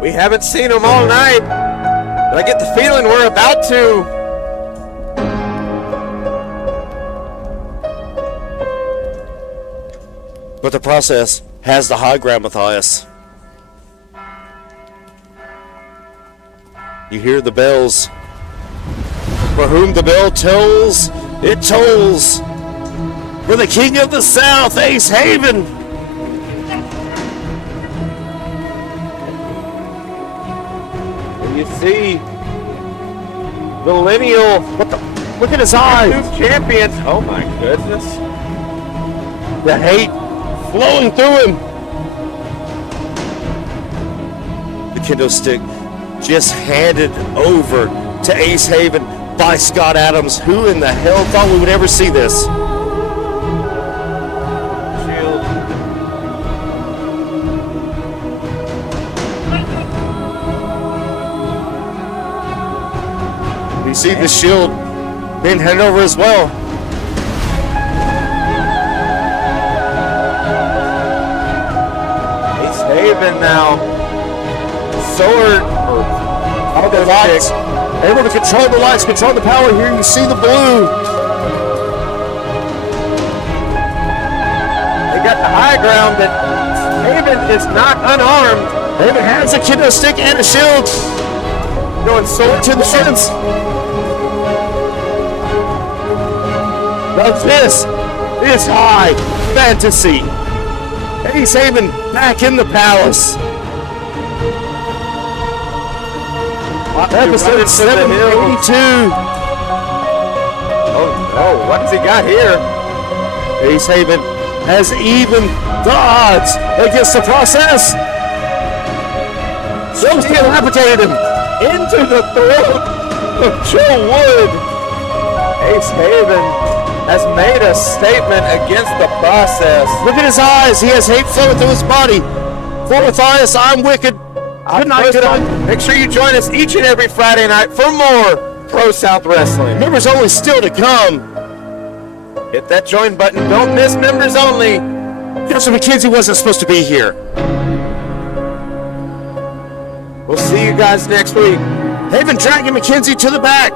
We haven't seen him all night, but I get the feeling we're about to. But the process has the high ground, Matthias. You hear the bells. For whom the bell tolls, it tolls. For the king of the south, Ace Haven. And you see the lineal Look at his eyes. two champions. Oh my goodness. The hate flowing through him. The kendo stick just handed over to Ace Haven by Scott Adams. Who in the hell thought we would ever see this? Shield. You see the shield being handed over as well. Ace Haven now. Sword. All the lights, able to control the lights, control the power here. You see the blue. They got the high ground, but Haven is not unarmed. Haven has a kendo stick and a shield. Going sword To the fence. Now this is high fantasy. Ace Haven back in the palace. Episode 782. Oh no, what's he got here? Ace Haven has even the odds against the process. So he decapitated him. Into the throat of Joe Wood. Ace Haven has made a statement against the process. Look at his eyes. He has hate flowing through his body. For Matthias, I'm Wicked. Good night, good night. Make sure you join us each and every Friday night for more Pro South Wrestling. Members only still to come. Hit that join button. Don't miss members only. Counselor McKenzie wasn't supposed to be here. We'll see you guys next week. Haven Dragon McKenzie to the back.